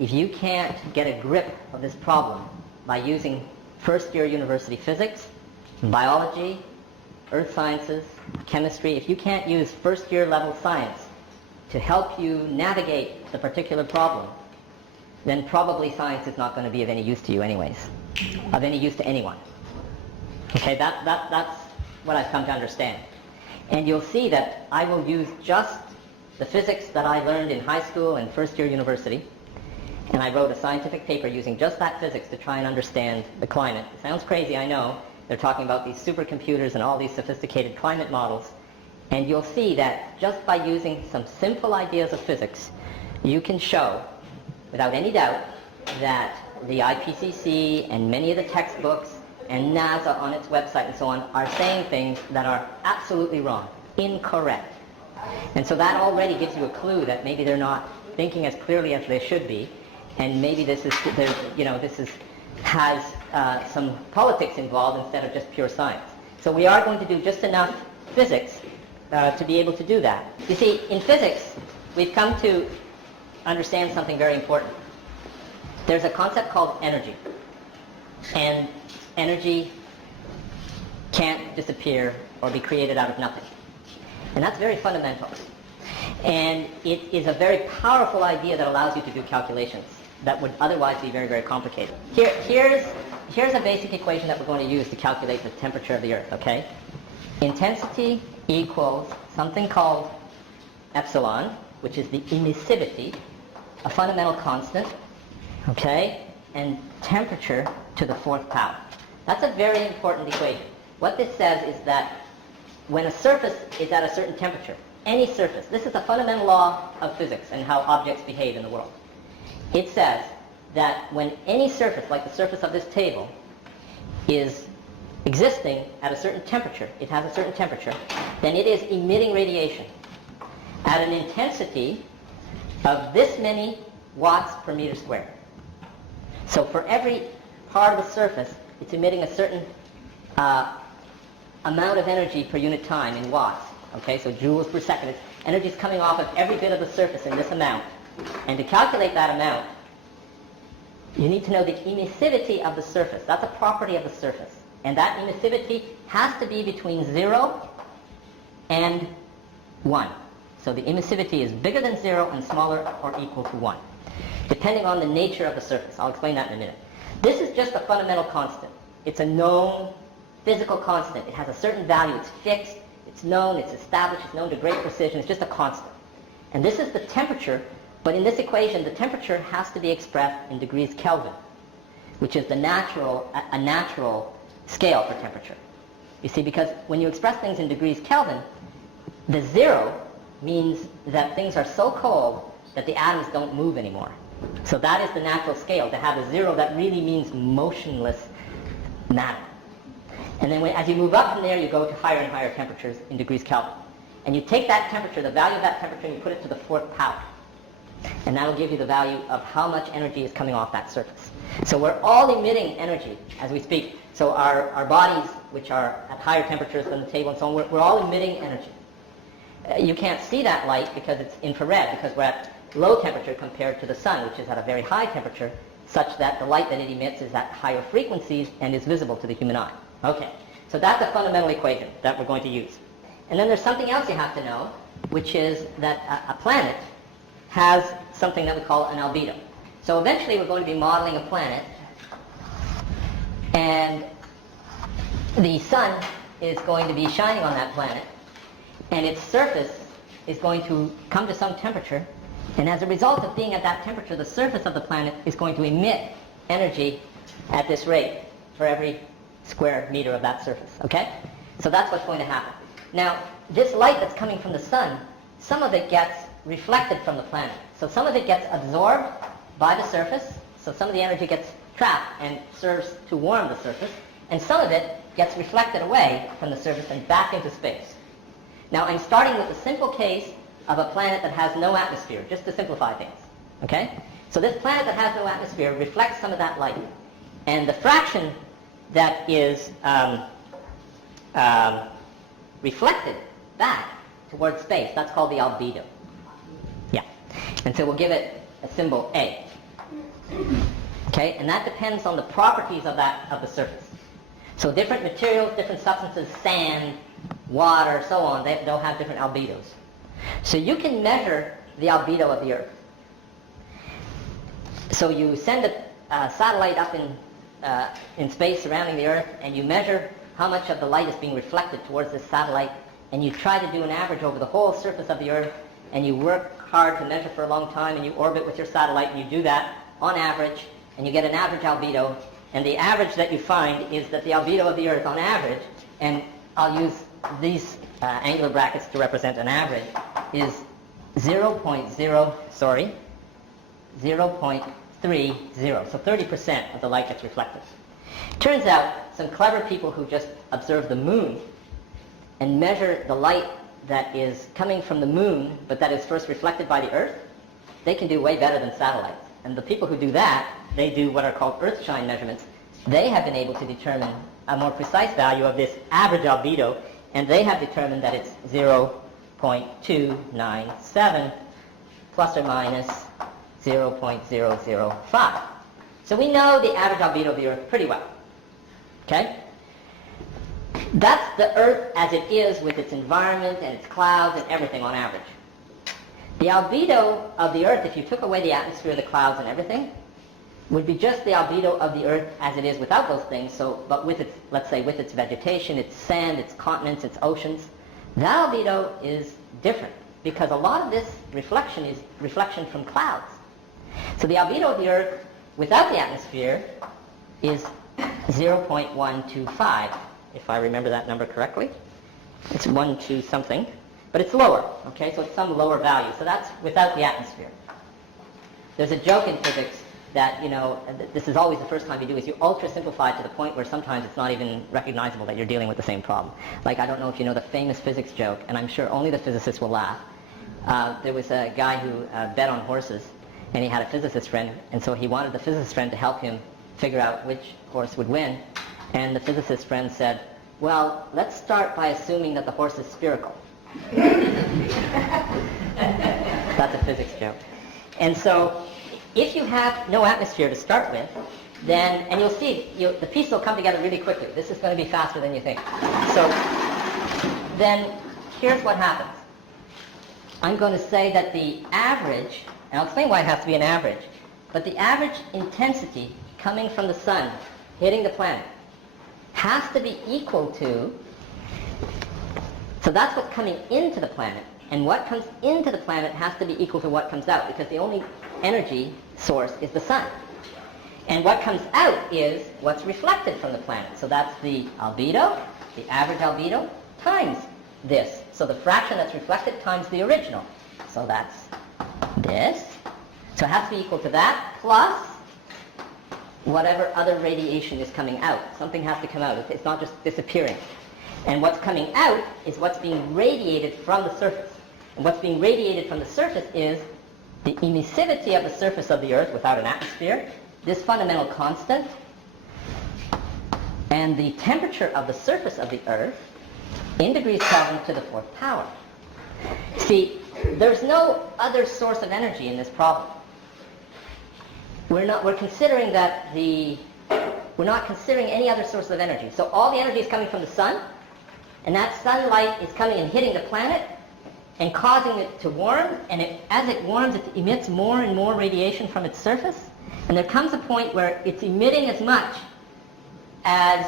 if you can't get a grip of this problem by using first-year university physics, biology, earth sciences, chemistry, if you can't use first-year level science to help you navigate the particular problem, then probably science is not going to be of any use to you anyways, of any use to anyone. Okay, that's what I've come to understand. And you'll see that I will use just the physics that I learned in high school and first-year university, and I wrote a scientific paper using just that physics to try and understand the climate. It sounds crazy, I know. They're talking about these supercomputers and all these sophisticated climate models. And you'll see that just by using some simple ideas of physics, you can show, without any doubt, that the IPCC and many of the textbooks and NASA on its website and so on are saying things that are absolutely wrong, incorrect. And so that already gives you a clue that maybe they're not thinking as clearly as they should be, and maybe this is, has some politics involved instead of just pure science. So we are going to do just enough physics to be able to do that. You see, in physics, we've come to understand something very important. There's a concept called energy, and energy can't disappear or be created out of nothing. And that's very fundamental. And it is a very powerful idea that allows you to do calculations that would otherwise be very, very complicated. Here's a basic equation that we're going to use to calculate the temperature of the Earth, okay? Intensity equals something called epsilon, which is the emissivity, a fundamental constant, okay? And temperature to the fourth power. That's a very important equation. What this says is that when a surface is at a certain temperature, any surface, this is a fundamental law of physics and how objects behave in the world. It says that when any surface, like the surface of this table, is existing at a certain temperature, it has a certain temperature, then it is emitting radiation at an intensity of this many watts per meter squared. So for every part of the surface, it's emitting a certain amount of energy per unit time in watts. Okay, so joules per second. Energy is coming off of every bit of the surface in this amount. And to calculate that amount, you need to know the emissivity of the surface. That's a property of the surface. And that emissivity has to be between 0 and 1. So the emissivity is bigger than 0 and smaller or equal to 1, depending on the nature of the surface. I'll explain that in a minute. This is just a fundamental constant. It's a known physical constant. It has a certain value. It's fixed. It's known. It's established. It's known to great precision. It's just a constant. And this is the temperature, but in this equation, the temperature has to be expressed in degrees Kelvin, which is a natural scale for temperature. You see, because when you express things in degrees Kelvin, the 0 means that things are so cold that the atoms don't move anymore. So that is the natural scale. To have a 0, that really means motionless matter. And then as you move up from there, you go to higher and higher temperatures in degrees Kelvin. And you take that temperature, the value of that temperature, and you put it to the fourth power. And that'll give you the value of how much energy is coming off that surface. So we're all emitting energy as we speak. So our bodies, which are at higher temperatures than the table and so on, we're all emitting energy. You can't see that light because it's infrared, because we're at low temperature compared to the sun, which is at a very high temperature, such that the light that it emits is at higher frequencies and is visible to the human eye. Okay, so that's a fundamental equation that we're going to use. And then there's something else you have to know, which is that a planet has something that we call an albedo. So eventually we're going to be modeling a planet, and the sun is going to be shining on that planet, and its surface is going to come to some temperature, and as a result of being at that temperature, the surface of the planet is going to emit energy at this rate for every square meter of that surface, okay? So that's what's going to happen. Now, this light that's coming from the sun, some of it gets reflected from the planet. So some of it gets absorbed by the surface, so some of the energy gets trapped and serves to warm the surface, and some of it gets reflected away from the surface and back into space. Now, I'm starting with a simple case of a planet that has no atmosphere, just to simplify things, okay? So this planet that has no atmosphere reflects some of that light, and the fraction that is reflected back towards space, that's called the albedo. Yeah. And so we'll give it a symbol A. Okay, and that depends on the properties of the surface. So different materials, different substances, sand, water, so on, they'll have different albedos. So you can measure the albedo of the Earth. So you send a satellite up in space surrounding the Earth, and you measure how much of the light is being reflected towards this satellite, and you try to do an average over the whole surface of the Earth, and you work hard to measure for a long time, and you orbit with your satellite, and you do that on average, and you get an average albedo, and the average that you find is that the albedo of the Earth on average, and I'll use these angular brackets to represent an average, is 0.30. So 30% of the light gets reflected. Turns out some clever people who just observe the moon and measure the light that is coming from the moon, but that is first reflected by the Earth, they can do way better than satellites. And the people who do that, they do what are called earth-shine measurements. They have been able to determine a more precise value of this average albedo, and they have determined that it's 0.297 plus or minus 0.005. So we know the average albedo of the Earth pretty well. Okay? That's the Earth as it is with its environment and its clouds and everything on average. The albedo of the Earth, if you took away the atmosphere, the clouds and everything, would be just the albedo of the Earth as it is without those things, but with its, let's say, with its vegetation, its sand, its continents, its oceans. That albedo is different because a lot of this reflection is reflection from clouds. So the albedo of the Earth without the atmosphere is 0.125, if I remember that number correctly. It's 1 something, but it's lower, okay? So it's some lower value. So that's without the atmosphere. There's a joke in physics that, this is always the first time you do, is you ultra-simplify to the point where sometimes it's not even recognizable that you're dealing with the same problem. Like, I don't know if you know the famous physics joke, and I'm sure only the physicists will laugh. There was a guy who bet on horses, and he had a physicist friend, and so he wanted the physicist friend to help him figure out which horse would win. And the physicist friend said, well, let's start by assuming that the horse is spherical. That's a physics joke. And so, if you have no atmosphere to start with, then, and you'll see, the pieces will come together really quickly. This is going to be faster than you think. So, then, here's what happens. I'm going to say that the average, and I'll explain why it has to be an average, but the average intensity coming from the sun, hitting the planet, has to be equal to, so that's what's coming into the planet, and what comes into the planet has to be equal to what comes out, because the only energy source is the sun. And what comes out is what's reflected from the planet. So that's the albedo, the average albedo, times this. So the fraction that's reflected times the original. So that's this. So it has to be equal to that plus whatever other radiation is coming out. Something has to come out. It's not just disappearing. And what's coming out is what's being radiated from the surface. And what's being radiated from the surface is the emissivity of the surface of the Earth without an atmosphere, this fundamental constant, and the temperature of the surface of the Earth in degrees Kelvin to the 4th power. See, there's no other source of energy in this problem. We're not considering any other source of energy. So all the energy is coming from the sun, and that sunlight is coming and hitting the planet and causing it to warm, and as it warms, it emits more and more radiation from its surface, and there comes a point where it's emitting as much as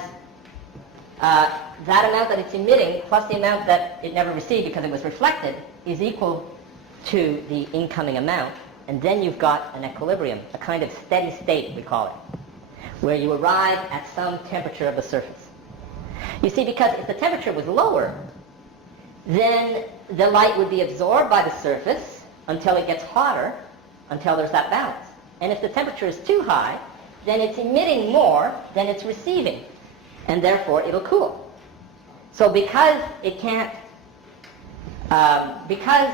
that amount that it's emitting plus the amount that it never received because it was reflected is equal to the incoming amount, and then you've got an equilibrium, a kind of steady state, we call it, where you arrive at some temperature of the surface. You see, because if the temperature was lower, then the light would be absorbed by the surface until it gets hotter, until there's that balance. And if the temperature is too high, then it's emitting more than it's receiving, and therefore it'll cool. So because it can't, because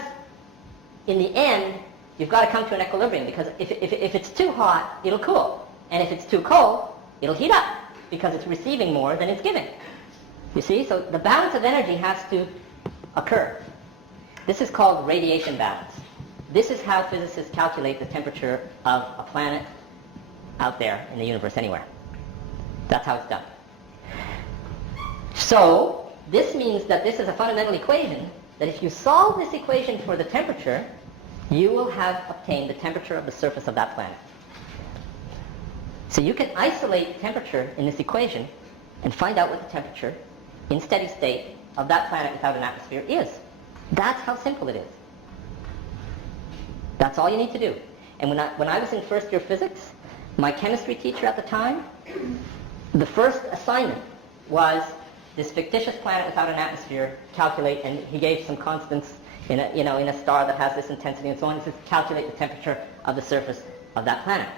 in the end, you've got to come to an equilibrium, because if it's too hot, it'll cool. And if it's too cold, it'll heat up, because it's receiving more than it's giving. You see? So the balance of energy has to occur. This is called radiation balance. This is how physicists calculate the temperature of a planet out there in the universe anywhere. That's how it's done. So this means that this is a fundamental equation, that if you solve this equation for the temperature, you will have obtained the temperature of the surface of that planet. So you can isolate temperature in this equation and find out what the temperature in steady state of that planet without an atmosphere is. That's how simple it is. That's all you need to do. And when I was in first year physics, my chemistry teacher at the time, the first assignment was this fictitious planet without an atmosphere, calculate, and he gave some constants in a star that has this intensity and so on. He says, calculate the temperature of the surface of that planet.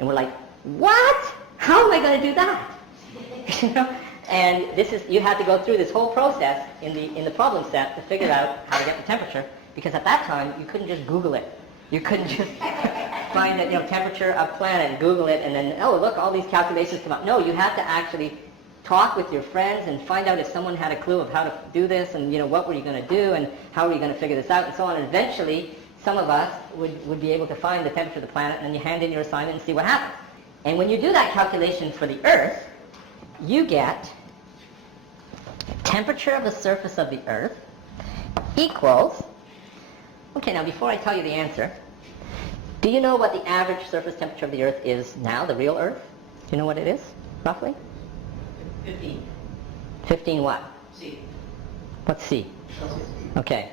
And we're like, what? How am I going to do that? And you had to go through this whole process in the problem set to figure out how to get the temperature, because at that time you couldn't just Google it. You couldn't just find the temperature of planet and Google it and then, oh look, all these calculations come up. No, you had to actually talk with your friends and find out if someone had a clue of how to do this, and what were you going to do and how were you going to figure this out and so on. And eventually some of us would be able to find the temperature of the planet, and then you hand in your assignment and see what happens. And when you do that calculation for the Earth, you get temperature of the surface of the Earth equals, okay, now before I tell you the answer, do you know what the average surface temperature of the Earth is now, the real Earth? Do you know what it is, roughly? 15. 15 what? C. What's C? Celsius. Okay.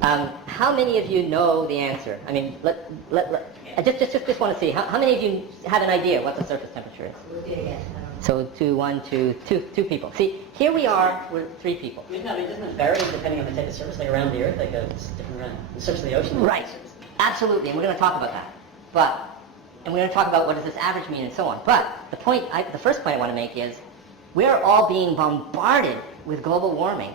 How many of you know the answer? I mean, I just want to see. How many of you have an idea what the surface temperature is? We'll do it again. So two people. See, here we are, we're 3 people. Doesn't it vary depending on the type of surface, like around the Earth, like it's different around the surface of the ocean? Right. Absolutely, and we're going to talk about that. And we're going to talk about what does this average mean and so on. But the first point I want to make is, we're all being bombarded with global warming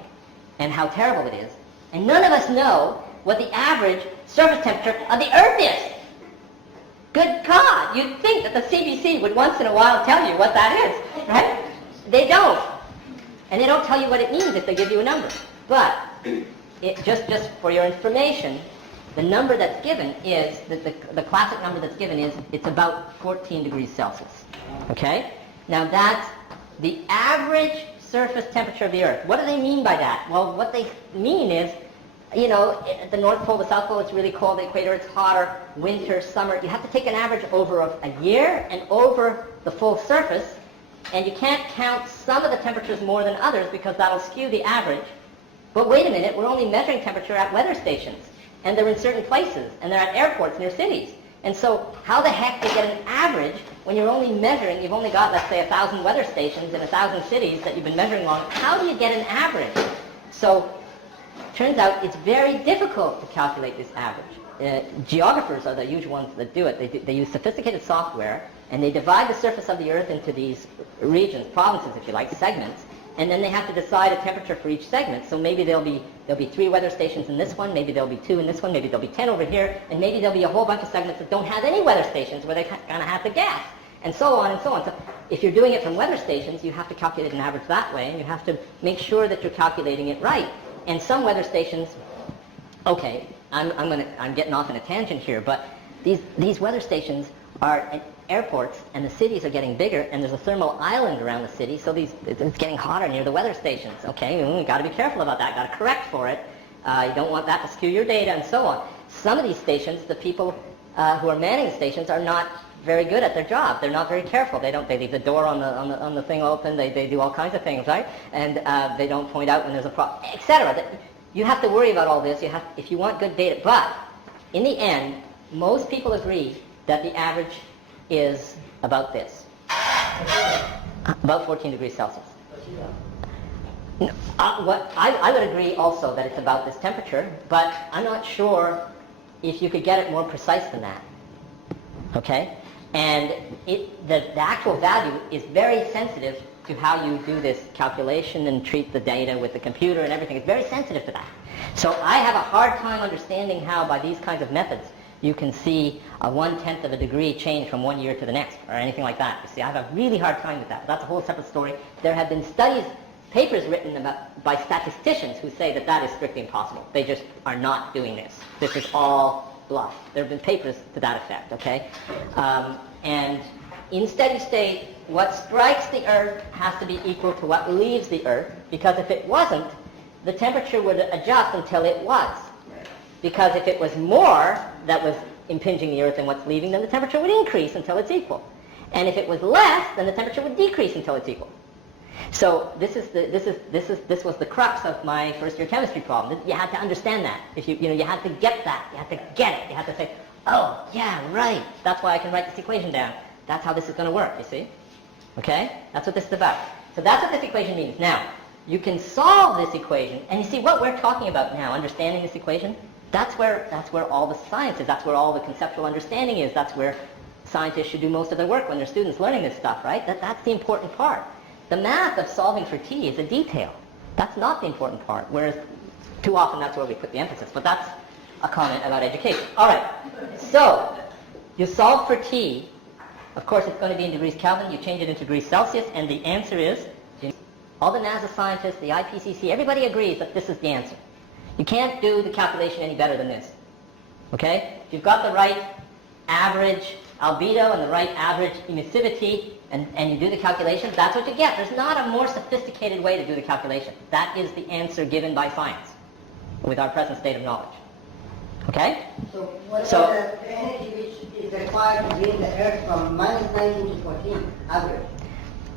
and how terrible it is, and none of us know what the average surface temperature of the Earth is. Good God, you'd think that the CBC would once in a while tell you what that is, right? They don't. And they don't tell you what it means if they give you a number. But just for your information, the number that's given is, the classic number that's given is, it's about 14 degrees Celsius. Okay? Now that's the average surface temperature of the Earth. What do they mean by that? Well, what they mean is, at the North Pole, the South Pole, it's really cold. The equator, it's hotter. Winter, summer. You have to take an average over a year and over the full surface, and you can't count some of the temperatures more than others because that'll skew the average. But wait a minute, we're only measuring temperature at weather stations, and they're in certain places, and they're at airports near cities. And so how the heck do you get an average when you're only measuring, you've only got, let's say, 1,000 weather stations in 1,000 cities that you've been measuring on? How do you get an average? So turns out it's very difficult to calculate this average. Geographers are the usual ones that do it. They use sophisticated software, and they divide the surface of the Earth into these regions, provinces if you like, segments, and then they have to decide a temperature for each segment. So maybe there'll be 3 weather stations in this one, maybe there'll be 2 in this one, maybe there'll be 10 over here, and maybe there'll be a whole bunch of segments that don't have any weather stations where they're going to have to guess, and so on and so on. So if you're doing it from weather stations, you have to calculate an average that way, and you have to make sure that you're calculating it right. And some weather stations, okay, I'm getting off in a tangent here, but these weather stations are at airports, and the cities are getting bigger, and there's a thermal island around the city, so it's getting hotter near the weather stations. Okay, you got to be careful about that. Got to correct for it. You don't want that to skew your data, and so on. Some of these stations, the people who are manning the stations are not very good at their job. They're not very careful. They leave the door on the thing open. They do all kinds of things, right? And they don't point out when there's a problem, etc. You have to worry about all this. If you want good data. But in the end, most people agree that the average is about this, about 14 degrees Celsius. I would agree also that it's about this temperature, but I'm not sure if you could get it more precise than that. Okay? And the actual value is very sensitive to how you do this calculation and treat the data with the computer and everything. It's very sensitive to that. So I have a hard time understanding how, by these kinds of methods, you can see a 1/10 of a degree change from one year to the next, or anything like that. You see, I have a really hard time with that. That's a whole separate story. There have been papers written by statisticians who say that is strictly impossible. They just are not doing this. This is all bluff. There have been papers to that effect, okay? And in steady state, what strikes the Earth has to be equal to what leaves the Earth, because if it wasn't, the temperature would adjust until it was. Because if it was more that was impinging the Earth than what's leaving, then the temperature would increase until it's equal. And if it was less, then the temperature would decrease until it's equal. So this was the crux of my first year chemistry problem. You had to understand that. If you had to get that. You had to get it. You had to say, oh, yeah, right. That's why I can write this equation down. That's how this is going to work, you see? Okay? That's what this is about. So that's what this equation means. Now, you can solve this equation, and you see what we're talking about now, understanding this equation, that's where all the science is. That's where all the conceptual understanding is. That's where scientists should do most of their work when they're students learning this stuff, right? That's the important part. The math of solving for t is a detail. That's not the important part, whereas too often that's where we put the emphasis. But that's a comment about education. All right, so you solve for t. Of course, it's going to be in degrees Kelvin. You change it into degrees Celsius, and the answer is, all the NASA scientists, the IPCC, everybody agrees that this is the answer. You can't do the calculation any better than this. Okay? If you've got the right average albedo and the right average emissivity, and you do the calculation, that's what you get. There's not a more sophisticated way to do the calculation. That is the answer given by science with our present state of knowledge. Okay? So what is the energy which is required to bring the Earth from minus 19 to 14 average?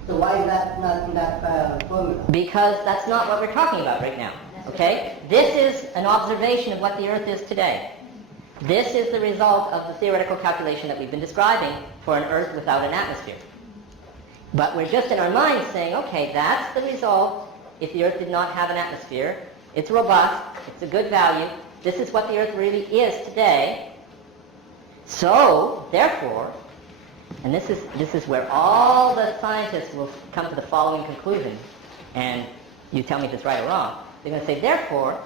So why is that not in that formula? Because that's not what we're talking about right now. Okay? This is an observation of what the Earth is today. This is the result of the theoretical calculation that we've been describing for an Earth without an atmosphere. But we're just in our minds saying, okay, that's the result if the Earth did not have an atmosphere. It's robust. It's a good value. This is what the Earth really is today. So, therefore, and this is where all the scientists will come to the following conclusion, and you tell me if it's right or wrong. They're going to say, therefore,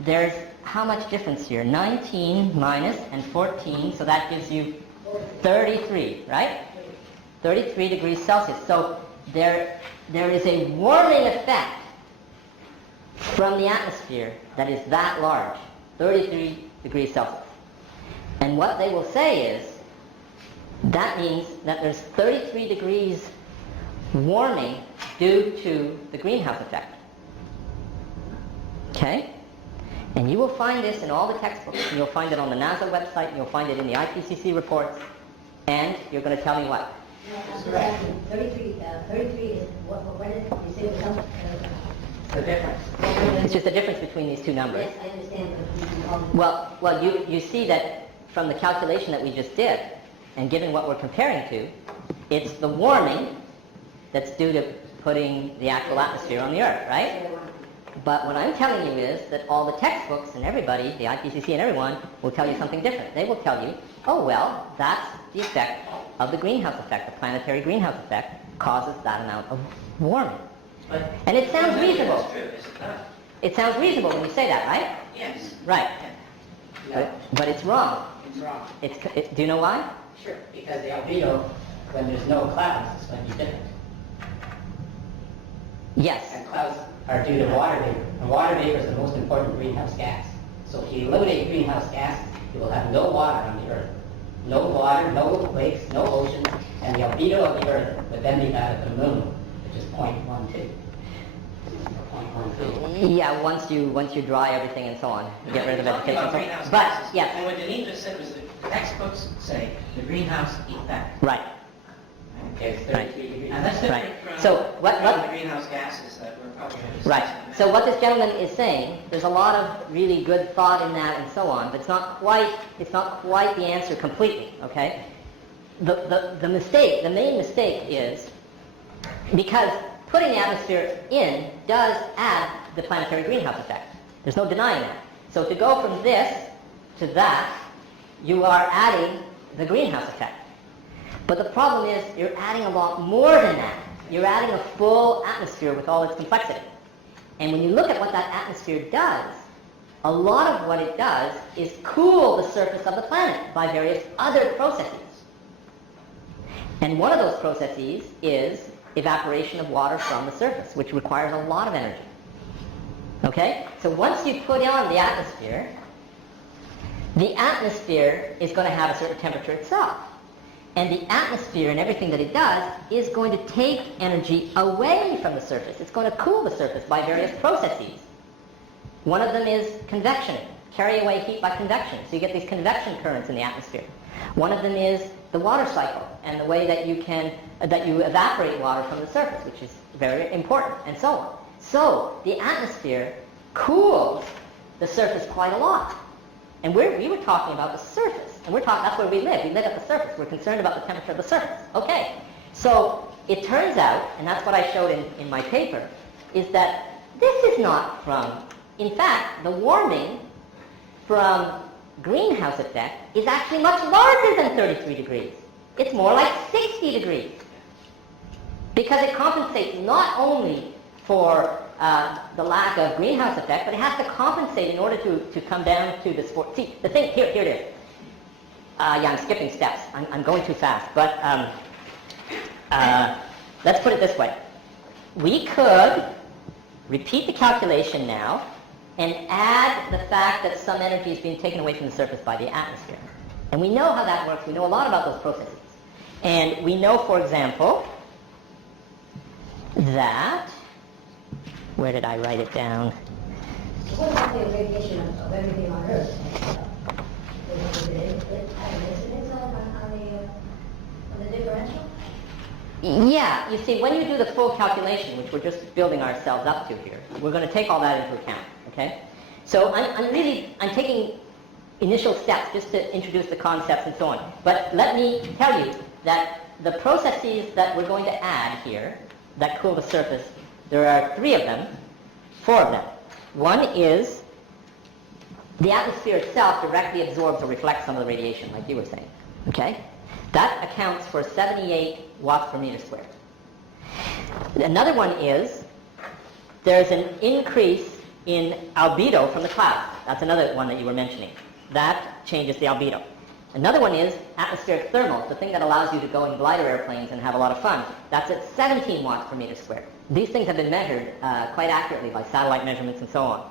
there's how much difference here? 19 minus and 14, so that gives you 33, right? 33 degrees Celsius. So there is a warming effect from the atmosphere that is that large, 33 degrees Celsius. And what they will say is, that means that there's 33 degrees warming due to the greenhouse effect. Okay? And you will find this in all the textbooks, and you'll find it on the NASA website, and you'll find it in the IPCC reports, and you're going to tell me what? 33 is, what is it? You say it was The difference. It's just the difference between these two numbers. Yes, I understand, but you can call it. Well, you see that from the calculation that we just did, and given what we're comparing to, it's the warming that's due to putting the actual atmosphere on the Earth, right? But what I'm telling you is that all the textbooks and everybody, the IPCC and everyone, will tell you something different. They will tell you, oh well, that's the effect of the greenhouse effect. The planetary greenhouse effect causes that amount of warming. And it sounds reasonable. That's true, is it not? It sounds reasonable when you say that, right? Yes. Right. No, But it's wrong. it's wrong. Do you know why? Sure, because the albedo, when there's no clouds, is going to be different. Yes. And clouds are due to water vapor. And water vapor is the most important greenhouse gas. So if you eliminate greenhouse gas, you will have no water on the Earth. No water, no lakes, no oceans, and the albedo of the Earth would then be that of the moon, which is 0.12. Or 0.12. Yeah, once you dry everything and so on, you get rid of the Talking vegetation. about So, greenhouse but gases. yeah, And what Denis just said was the textbooks say the greenhouse effect. right. It's 33 degrees. And that's different Right. from, So what- the greenhouse gases that we're probably going to discuss. Right. So what this gentleman is saying, there's a lot of really good thought in that and so on, but it's not quite the answer completely, okay? The mistake, the main mistake is, because putting the atmosphere in does add the planetary greenhouse effect. There's no denying that. So to go from this to that, you are adding the greenhouse effect. But the problem is, you're adding a lot more than that. You're adding a full atmosphere with all its complexity. And when you look at what that atmosphere does, a lot of what it does is cool the surface of the planet by various other processes. And one of those processes is evaporation of water from the surface, which requires a lot of energy. Okay? So once you put on the atmosphere is going to have a certain temperature itself. And the atmosphere and everything that it does is going to take energy away from the surface. It's going to cool the surface by various processes. One of them is convection, carry away heat by convection. So you get these convection currents in the atmosphere. One of them is the water cycle and the way that you evaporate water from the surface, which is very important, and so on. So the atmosphere cools the surface quite a lot. And we were talking about the surface. And that's where we live. We live at the surface. We're concerned about the temperature of the surface. Okay. So it turns out, and that's what I showed in my paper, is that this is not from, in fact, the warming from greenhouse effect is actually much larger than 33 degrees. It's more like 60 degrees. Because it compensates not only for the lack of greenhouse effect, but it has to compensate in order to come down to the sport. See, the thing, here it is. Yeah, I'm skipping steps. I'm going too fast. But let's put it this way. We could repeat the calculation now and add the fact that some energy is being taken away from the surface by the atmosphere. And we know how that works. We know a lot about those processes. And we know, for example, that, where did I write it down? What about the radiation of everything on Earth? Is it on the differential? Yeah, you see, when you do the full calculation, which we're just building ourselves up to here, we're going to take all that into account, okay? So I'm taking initial steps just to introduce the concepts and so on. But let me tell you that the processes that we're going to add here that cool the surface, there are 4 of them. One is the atmosphere itself directly absorbs or reflects some of the radiation, like you were saying, okay? That accounts for 78 watts per meter squared. Another one is there's an increase in albedo from the clouds. That's another one that you were mentioning. That changes the albedo. Another one is atmospheric thermal, the thing that allows you to go in glider airplanes and have a lot of fun. That's at 17 watts per meter squared. These things have been measured quite accurately by satellite measurements and so on.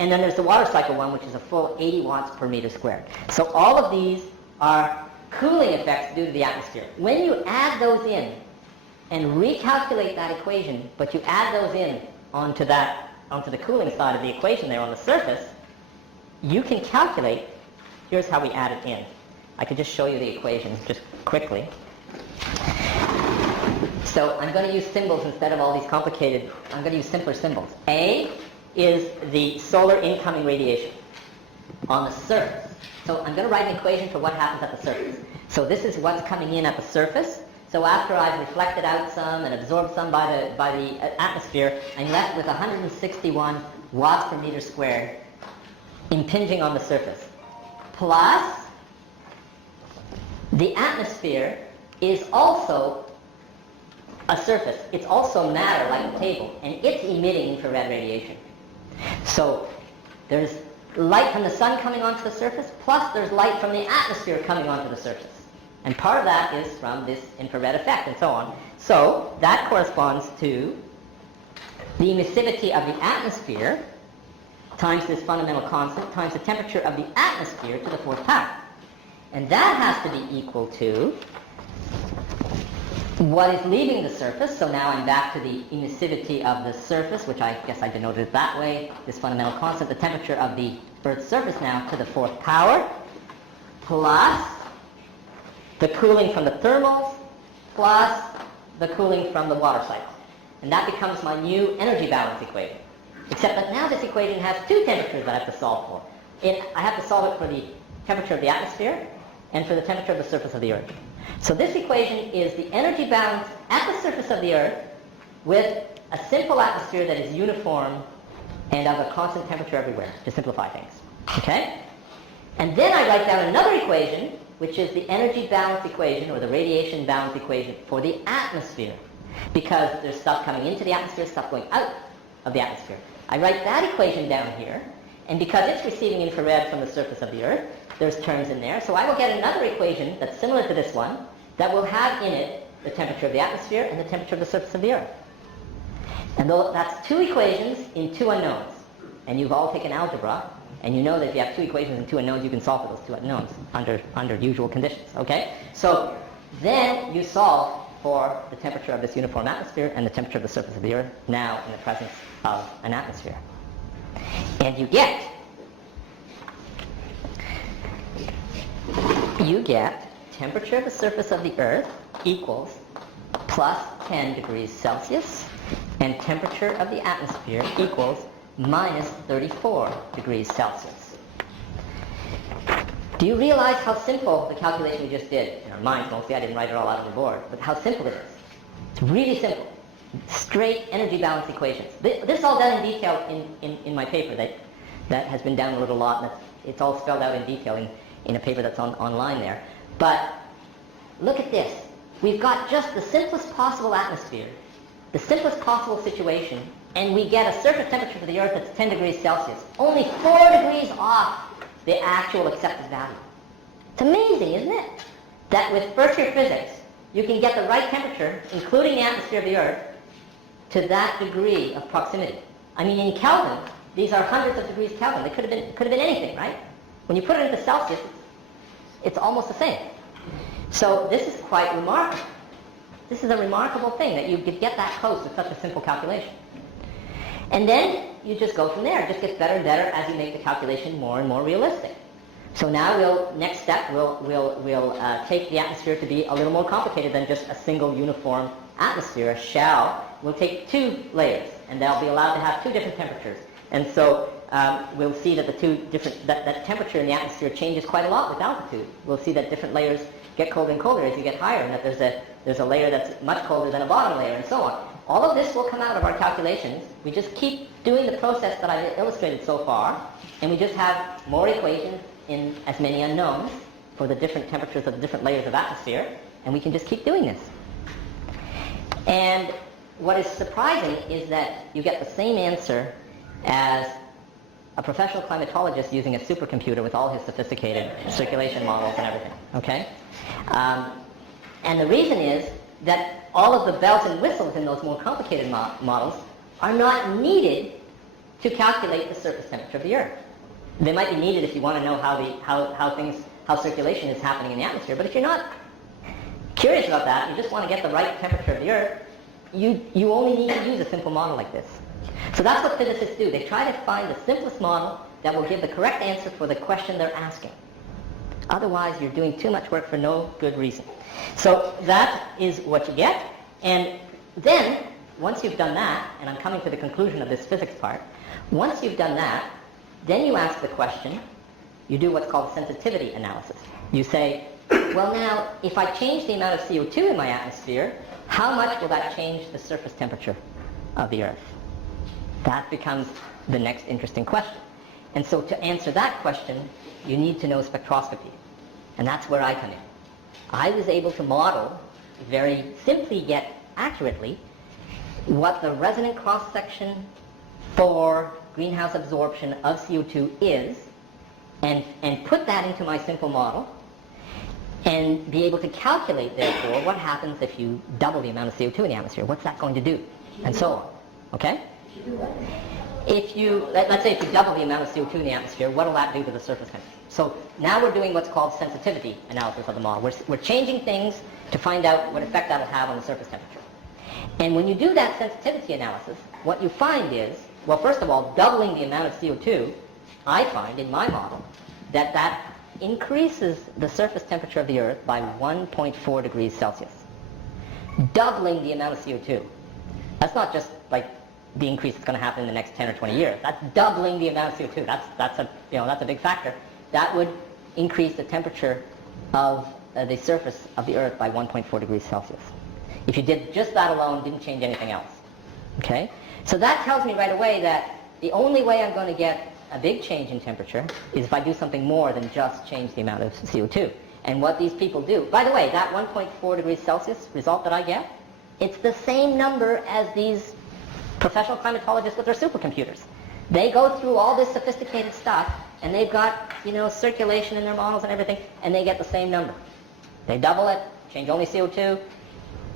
And then there's the water cycle one, which is a full 80 watts per meter squared. So all of these are cooling effects due to the atmosphere. When you add those in and recalculate that equation, but you add those in onto the cooling side of the equation there on the surface, you can calculate, here's how we add it in. I could just show you the equation just quickly. So I'm going to use symbols instead of all these complicated, I'm going to use simpler symbols. A is the solar incoming radiation on the surface. So I'm going to write an equation for what happens at the surface. So this is what's coming in at the surface. So after I've reflected out some and absorbed some by the atmosphere, I'm left with 161 watts per meter squared impinging on the surface. Plus, the atmosphere is also a surface. It's also matter, like a table, and it's emitting infrared radiation. So there's light from the sun coming onto the surface, plus there's light from the atmosphere coming onto the surface. And part of that is from this infrared effect and so on. So that corresponds to the emissivity of the atmosphere times this fundamental constant times the temperature of the atmosphere to the 4th power. And that has to be equal to what is leaving the surface. So now I'm back to the emissivity of the surface, which I guess I denoted it that way, this fundamental constant, the temperature of the Earth's surface now to the 4th power, plus the cooling from the thermals, plus the cooling from the water cycle. And that becomes my new energy balance equation. Except that now this equation has 2 temperatures that I have to solve for. I have to solve it for the temperature of the atmosphere and for the temperature of the surface of the Earth. So this equation is the energy balance at the surface of the Earth with a simple atmosphere that is uniform and of a constant temperature everywhere, to simplify things. Okay? And then I write down another equation, which is the energy balance equation, or the radiation balance equation for the atmosphere. Because there's stuff coming into the atmosphere, stuff going out of the atmosphere. I write that equation down here, and because it's receiving infrared from the surface of the Earth, there's terms in there. So I will get another equation that's similar to this one that will have in it the temperature of the atmosphere and the temperature of the surface of the Earth. And that's 2 equations in 2 unknowns. And you've all taken algebra, and you know that if you have 2 equations and 2 unknowns, you can solve for those 2 unknowns under usual conditions. Okay? So then you solve for the temperature of this uniform atmosphere and the temperature of the surface of the Earth now in the presence of an atmosphere. And you get temperature of the surface of the Earth equals plus 10 degrees Celsius, and temperature of the atmosphere equals minus 34 degrees Celsius. Do you realize how simple the calculation we just did? In our minds mostly, I didn't write it all out on the board, but how simple it is. It's really simple. Straight energy balance equations. This is all done in detail in my paper that has been downloaded a lot, and it's all spelled out in detail in a paper that's online there. But look at this. We've got just the simplest possible atmosphere, the simplest possible situation, and we get a surface temperature for the Earth that's 10 degrees Celsius, only 4 degrees off the actual accepted value. It's amazing, isn't it? That with first-year physics, you can get the right temperature, including the atmosphere of the Earth, to that degree of proximity. I mean, in Kelvin, these are hundreds of degrees Kelvin. They could have been anything, right? When you put it into Celsius, it's almost the same. So this is quite remarkable. This is a remarkable thing that you could get that close with such a simple calculation. And then you just go from there. It just gets better and better as you make the calculation more and more realistic. So now next step, we'll take the atmosphere to be a little more complicated than just a single uniform atmosphere, a shell. We'll take 2 layers, and they'll be allowed to have 2 different temperatures. And so we'll see that that temperature in the atmosphere changes quite a lot with altitude. We'll see that different layers get colder and colder as you get higher, and that there's a layer that's much colder than a bottom layer, and so on. All of this will come out of our calculations. We just keep doing the process that I've illustrated so far, and we just have more equations in as many unknowns for the different temperatures of the different layers of atmosphere, and we can just keep doing this. And what is surprising is that you get the same answer as a professional climatologist using a supercomputer with all his sophisticated circulation models and everything, okay? And the reason is that all of the bells and whistles in those more complicated models are not needed to calculate the surface temperature of the Earth. They might be needed if you want to know how circulation is happening in the atmosphere, but if you're not curious about that, you just want to get the right temperature of the Earth, you only need to use a simple model like this. So that's what physicists do. They try to find the simplest model that will give the correct answer for the question they're asking. Otherwise, you're doing too much work for no good reason. So that is what you get. And then, once you've done that, and I'm coming to the conclusion of this physics part, once you've done that, then you ask the question, you do what's called sensitivity analysis. You say, well now, if I change the amount of CO2 in my atmosphere, how much will that change the surface temperature of the Earth? That becomes the next interesting question. And so to answer that question, you need to know spectroscopy. And that's where I come in. I was able to model, very simply yet accurately, what the resonant cross-section for greenhouse absorption of CO2 is, and put that into my simple model, and be able to calculate, therefore, what happens if you double the amount of CO2 in the atmosphere. What's that going to do? And so on. Okay? If you, let's say if you double the amount of CO2 in the atmosphere, what will that do to the surface temperature? So now we're doing what's called sensitivity analysis of the model. We're changing things to find out what effect that will have on the surface temperature. And when you do that sensitivity analysis, what you find is, well, first of all, doubling the amount of CO2, I find in my model that increases the surface temperature of the Earth by 1.4 degrees Celsius. Doubling the amount of CO2. That's not just like the increase that's going to happen in the next 10 or 20 years. That's doubling the amount of CO2. That's a big factor. That would increase the temperature of the surface of the Earth by 1.4 degrees Celsius. If you did just that alone, didn't change anything else. Okay? So that tells me right away that the only way I'm going to get a big change in temperature is if I do something more than just change the amount of CO2. And what these people do, by the way, that 1.4 degrees Celsius result that I get, it's the same number as these professional climatologists with their supercomputers. They go through all this sophisticated stuff, and they've got, circulation in their models and everything, and they get the same number. They double it, change only CO2,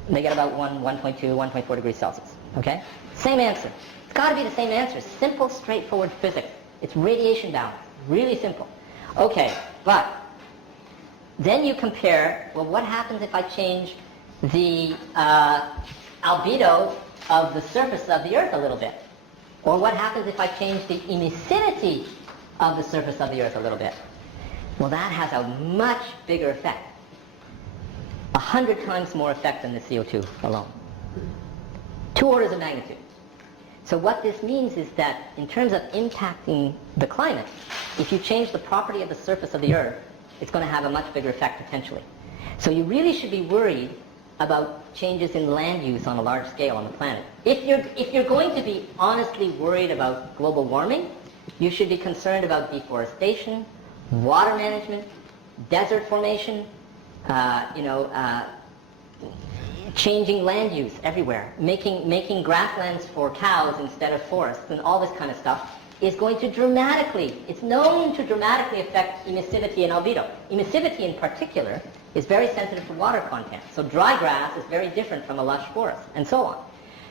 and they get about 1.2, 1.4 degrees Celsius. Okay? Same answer. It's got to be the same answer. Simple, straightforward physics. It's radiation balance. Really simple. Okay, but then you compare, well, what happens if I change the albedo of the surface of the Earth a little bit? Or what happens if I change the emissivity of the surface of the Earth a little bit? Well, that has a much bigger effect. 100 times more effect than the CO2 alone. 2 orders of magnitude. So what this means is that in terms of impacting the climate, if you change the property of the surface of the Earth, it's going to have a much bigger effect potentially. So you really should be worried about changes in land use on a large scale on the planet. If you're going to be honestly worried about global warming, you should be concerned about deforestation, water management, desert formation, changing land use everywhere, making grasslands for cows instead of forests, and all this kind of stuff is going to dramatically, it's known to dramatically affect emissivity and albedo. Emissivity in particular is very sensitive to water content. So dry grass is very different from a lush forest, and so on.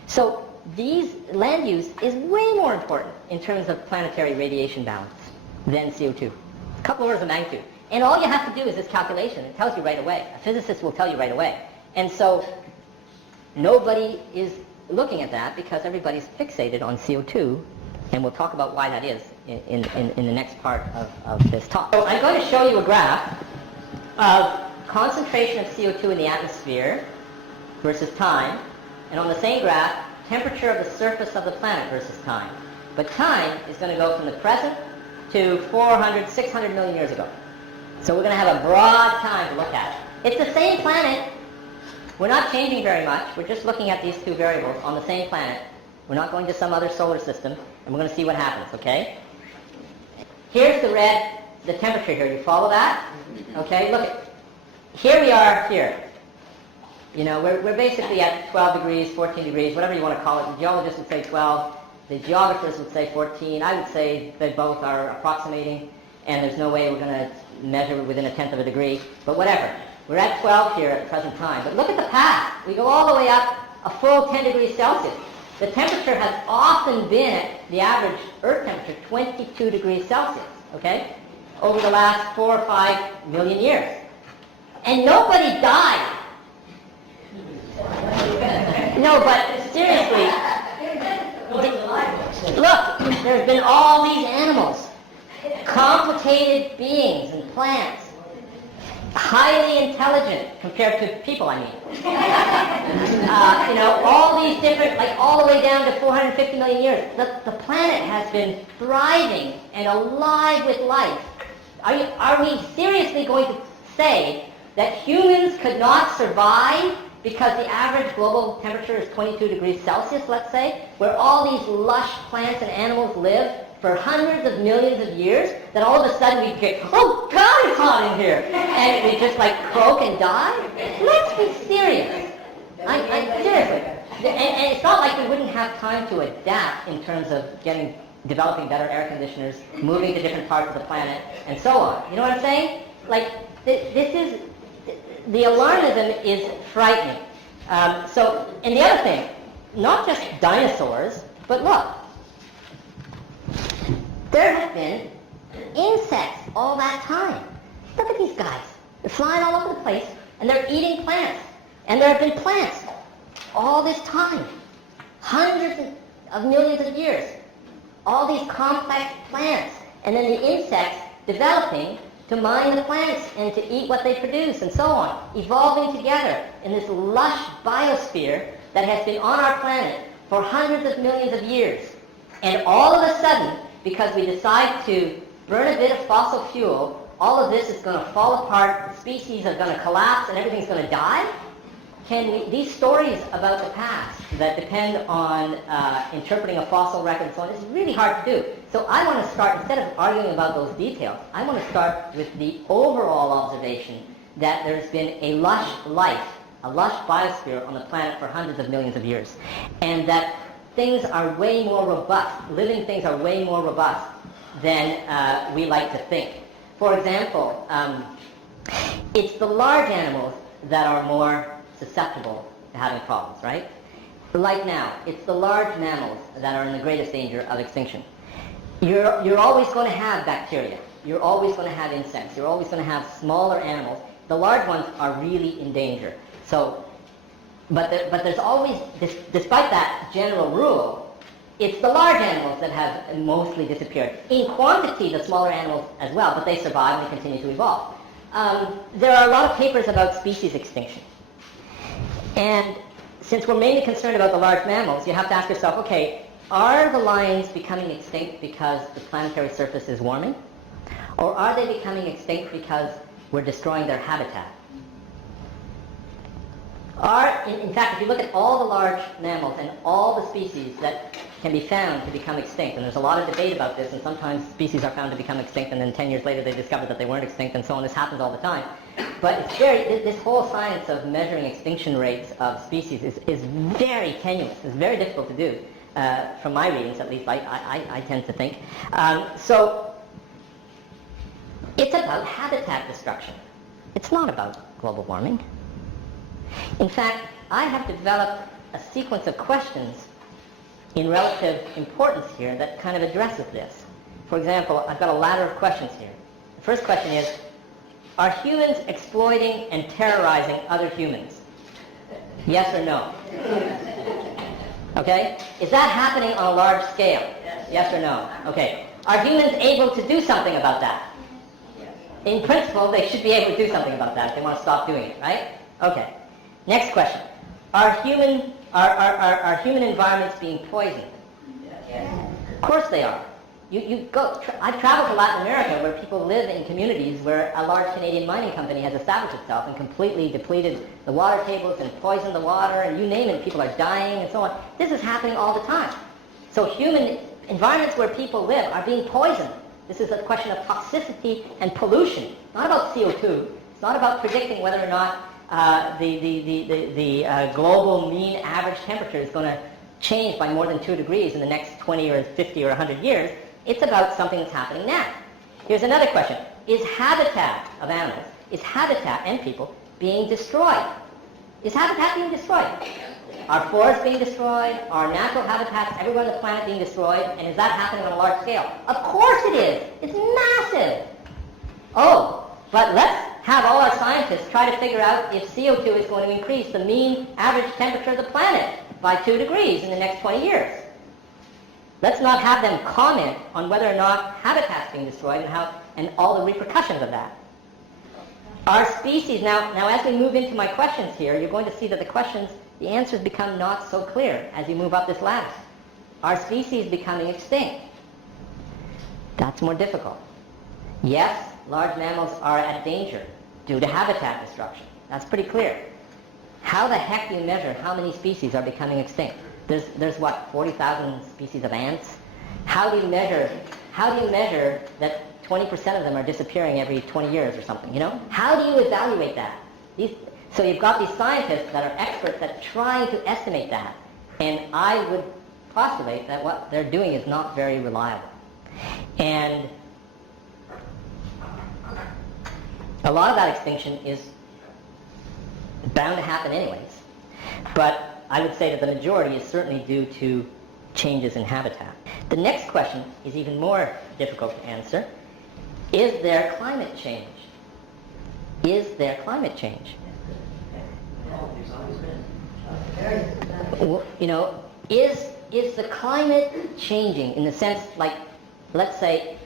So these land use is way more important in terms of planetary radiation balance than CO2. A couple orders of magnitude. And all you have to do is this calculation. It tells you right away. A physicist will tell you right away. And so nobody is looking at that because everybody's fixated on CO2, and we'll talk about why that is in the next part of this talk. So I'm going to show you a graph of concentration of CO2 in the atmosphere versus time, and on the same graph, temperature of the surface of the planet versus time. But time is going to go from the present to 400, 600 million years ago. So we're going to have a broad time to look at. It's the same planet. We're not changing very much. We're just looking at these two variables on the same planet. We're not going to some other solar system, and we're going to see what happens, okay? Here's the red, the temperature here. You follow that? Okay, look at, here we are here. You know, we're basically at 12 degrees, 14 degrees, whatever you want to call it. The geologists would say 12. The geographers would say 14. I would say they both are approximating, and there's no way we're going to measure within a tenth of a degree, but whatever. We're at 12 here at the present time. But look at the past. We go all the way up a full 10 degrees Celsius. The temperature has often been at the average Earth temperature, 22 degrees Celsius, okay, over the last 4 or 5 million years. And nobody died. No, but seriously, look, there's been all these animals, complicated beings and plants, highly intelligent compared to people, I mean. All these different, like all the way down to 450 million years. The planet has been thriving and alive with life. Are we seriously going to say that humans could not survive because the average global temperature is 22 degrees Celsius, let's say, where all these lush plants and animals live for hundreds of millions of years, that all of a sudden we get, oh God, it's hot in here, and we just like croak and die? Let's be serious. Seriously. And it's not like we wouldn't have time to adapt in terms of developing better air conditioners, moving to different parts of the planet, and so on. You know what I'm saying? Like, the alarmism is frightening. And the other thing, not just dinosaurs, but look, there have been insects all that time. Look at these guys. They're flying all over the place, and they're eating plants. And there have been plants all this time, hundreds of millions of years. All these complex plants, and then the insects developing to mine the plants and to eat what they produce, and so on, evolving together in this lush biosphere that has been on our planet for hundreds of millions of years. And all of a sudden, because we decide to burn a bit of fossil fuel, all of this is going to fall apart, species are going to collapse, and everything's going to die? These stories about the past that depend on interpreting a fossil record and so on, is really hard to do. So I want to start, instead of arguing about those details, I want to start with the overall observation that there's been a lush life, a lush biosphere on the planet for hundreds of millions of years. And that things are way more robust, living things are way more robust than we like to think. For example, it's the large animals that are more susceptible to having problems, right? Like now, it's the large mammals that are in the greatest danger of extinction. You're always going to have bacteria. You're always going to have insects. You're always going to have smaller animals. the large ones are really in danger. So, but there's always, despite that general rule, it's the large animals that have mostly disappeared. In quantity, the smaller animals as well, but they survive and they continue to evolve. There are a lot of papers about species extinction. And since we're mainly concerned about the large mammals, you have to ask yourself, okay, are the lions becoming extinct because the planetary surface is warming? Or are they becoming extinct because we're destroying their habitat? In fact, if you look at all the large mammals and all the species that can be found to become extinct, and there's a lot of debate about this, and sometimes species are found to become extinct and then 10 years later they discover that they weren't extinct and so on. This happens all the time. But it's this whole science of measuring extinction rates of species is very tenuous. It's very difficult to do, from my readings at least, I tend to think. So it's about habitat destruction. It's not about global warming. In fact, I have developed a sequence of questions in relative importance here that kind of addresses this. For example, I've got a ladder of questions here. The first question is, are humans exploiting and terrorizing other humans? Yes or no? Okay? Is that happening on a large scale? Yes or no? Okay. Are humans able to do something about that? In principle, they should be able to do something about that if they want to stop doing it, right? Okay. Next question. Are human environments being poisoned? Of course they are. I've traveled to Latin America where people live in communities where a large Canadian mining company has established itself and completely depleted the water tables and poisoned the water and you name it, people are dying and so on. This is happening all the time. So human environments where people live are being poisoned. This is a question of toxicity and pollution, not about CO2. It's not about predicting whether or not the global mean average temperature is going to change by more than 2 degrees in the next 20 or 50 or 100 years. It's about something that's happening now. Here's another question. Is habitat of animals, is habitat and people being destroyed? Is habitat being destroyed? Are forests being destroyed? Are natural habitats everywhere on the planet being destroyed? And is that happening on a large scale? Of course it is. It's massive. Oh, but let's have all our scientists try to figure out if CO2 is going to increase the mean average temperature of the planet by 2 degrees in the next 20 years. Let's not have them comment on whether or not habitat's being destroyed and all the repercussions of that. Our species, now as we move into my questions here, you're going to see that the answers become not so clear as you move up this ladder. Are species becoming extinct? That's more difficult. Yes, large mammals are at danger due to habitat destruction. That's pretty clear. How the heck do you measure how many species are becoming extinct? There's what, 40,000 species of ants? How do you measure that 20% of them are disappearing every 20 years or something, you know? How do you evaluate that? So you've got these scientists that are experts at trying to estimate that. And I would postulate that what they're doing is not very reliable. And a lot of that extinction is bound to happen anyways. But I would say that the majority is certainly due to changes in habitat. The next question is even more difficult to answer. Is there climate change? Is there climate change? You know, is the climate changing in the sense, like, let's say,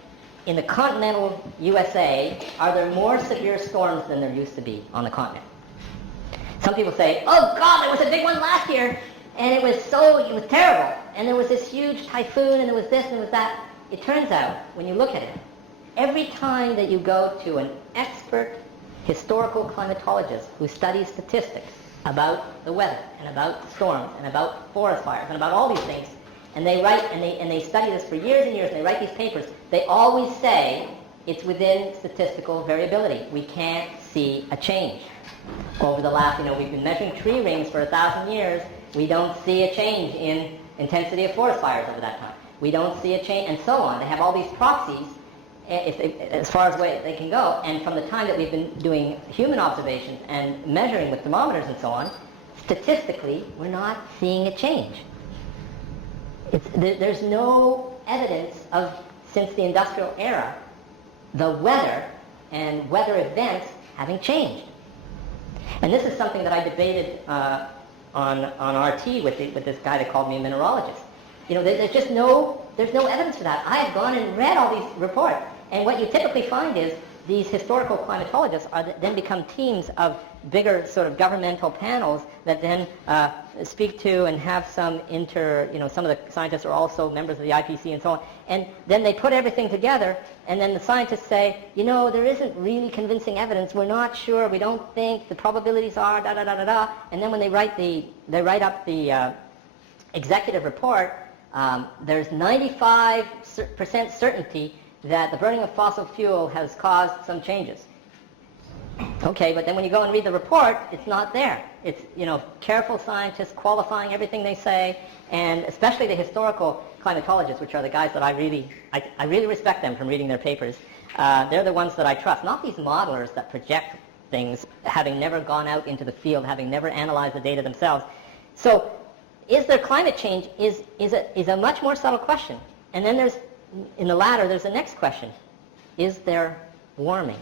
in the continental USA, are there more severe storms than there used to be on the continent? Some people say, oh God, there was a big one last year, and it was terrible, and there was this huge typhoon, and there was this, and there was that. It turns out, when you look at it, every time that you go to an expert historical climatologist who studies statistics about the weather, and about storms, and about forest fires, and about all these things, and they write, and they study this for years and years, and they write these papers, they always say it's within statistical variability. We can't see a change. Over the last, we've been measuring tree rings for 1,000 years. We don't see a change in intensity of forest fires over that time. We don't see a change, and so on. They have all these proxies as far as they can go. And from the time that we've been doing human observations and measuring with thermometers and so on, statistically, we're not seeing a change. There's no evidence of, since the industrial era, the weather and weather events having changed. And this is something that I debated on RT with this guy that called me a mineralogist. You know, there's no evidence for that. I have gone and read all these reports, and what you typically find is these historical climatologists then become teams of bigger sort of governmental panels that then speak to and have some some of the scientists are also members of the IPC and so on. And then they put everything together, and then the scientists say, there isn't really convincing evidence. We're not sure. We don't think. The probabilities are da da da da da. And then when they write up the executive report, there's 95% certainty that the burning of fossil fuel has caused some changes. Okay, but then when you go and read the report, it's not there. It's, careful scientists qualifying everything they say, and especially the historical climatologists, which are the guys that I really respect them from reading their papers. They're the ones that I trust, not these modelers that project things, having never gone out into the field, having never analyzed the data themselves. So, is there climate change is a much more subtle question. And then in the latter, there's the next question. Is there warming?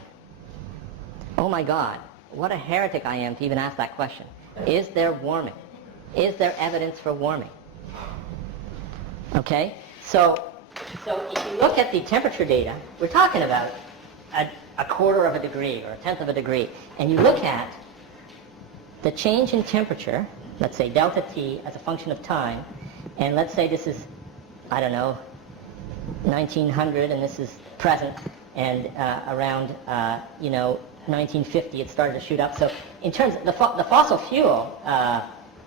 Oh my God, what a heretic I am to even ask that question. Is there warming? Is there evidence for warming? Okay, so if you look at the temperature data, we're talking about a quarter of a degree or a tenth of a degree, and you look at the change in temperature, let's say delta T as a function of time, and let's say this is, 1900, and this is present, and around 1950 it started to shoot up. So in terms of the fossil fuel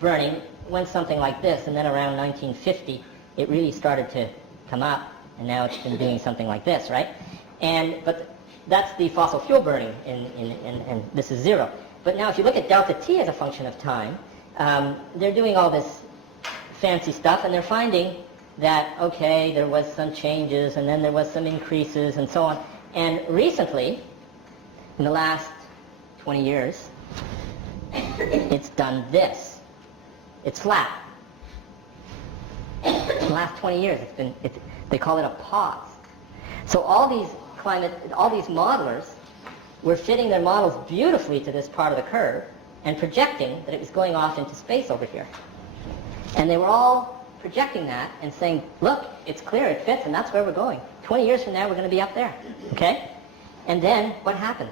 burning went something like this, and then around 1950 it really started to come up, and now it's been doing something like this, right? But that's the fossil fuel burning, and this is zero. But now if you look at delta T as a function of time, they're doing all this fancy stuff, and they're finding that, okay, there was some changes, and then there was some increases, and so on. And recently, in the last 20 years, it's done this. It's flat. In the last 20 years, they call it a pause. So all these modelers were fitting their models beautifully to this part of the curve and projecting that it was going off into space over here. And they were all projecting that and saying, look, it's clear, it fits, and that's where we're going. 20 years from now, we're going to be up there. Okay? And then what happened?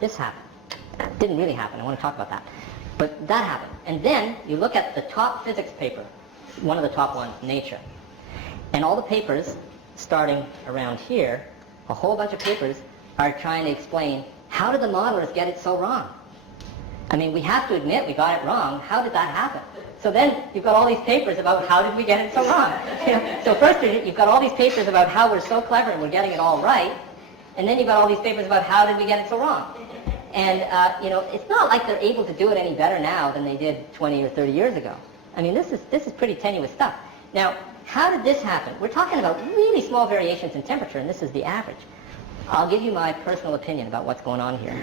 This happened. It didn't really happen. I want to talk about that. But that happened. And then you look at the top physics paper, one of the top ones, Nature. And all the papers, starting around here, a whole bunch of papers are trying to explain, how did the modelers get it so wrong? I mean, we have to admit we got it wrong. How did that happen? So then you've got all these papers about how did we get it so wrong. So first you've got all these papers about how we're so clever and we're getting it all right, and then you've got all these papers about how did we get it so wrong. And it's not like they're able to do it any better now than they did 20 or 30 years ago. I mean, this is pretty tenuous stuff. Now, how did this happen? We're talking about really small variations in temperature, and this is the average. I'll give you my personal opinion about what's going on here.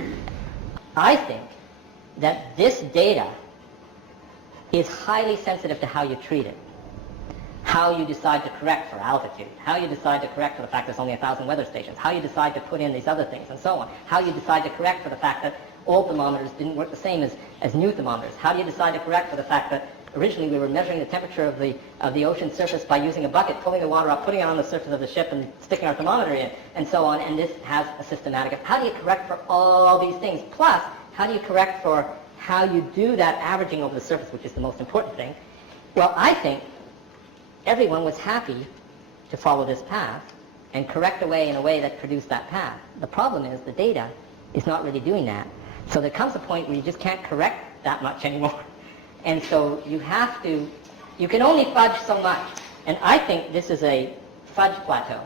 I think that this data is highly sensitive to how you treat it, how you decide to correct for altitude, how you decide to correct for the fact there's only 1,000 weather stations, how you decide to put in these other things, and so on, how you decide to correct for the fact that old thermometers didn't work the same as new thermometers, how do you decide to correct for the fact that originally we were measuring the temperature of the ocean surface by using a bucket, pulling the water up, putting it on the surface of the ship, and sticking our thermometer in, and so on, and this has a systematic. How do you correct for all these things? Plus, how do you correct for how you do that averaging over the surface, which is the most important thing? Well, I think everyone was happy to follow this path and correct away in a way that produced that path. The problem is the data is not really doing that. So there comes a point where you just can't correct that much anymore. And so you can only fudge so much. And I think this is a fudge plateau.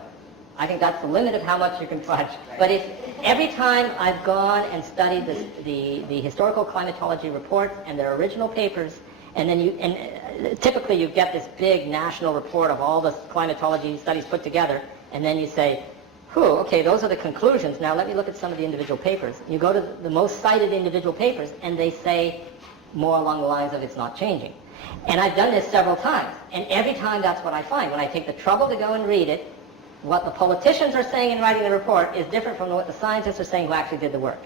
I think that's the limit of how much you can fudge. But if every time I've gone and studied the historical climatology reports and their original papers, and then typically you get this big national report of all the climatology studies put together, and then you say, okay, those are the conclusions. Now let me look at some of the individual papers. You go to the most cited individual papers, and they say more along the lines of it's not changing. And I've done this several times, and every time that's what I find. When I take the trouble to go and read it, what the politicians are saying in writing the report is different from what the scientists are saying who actually did the work.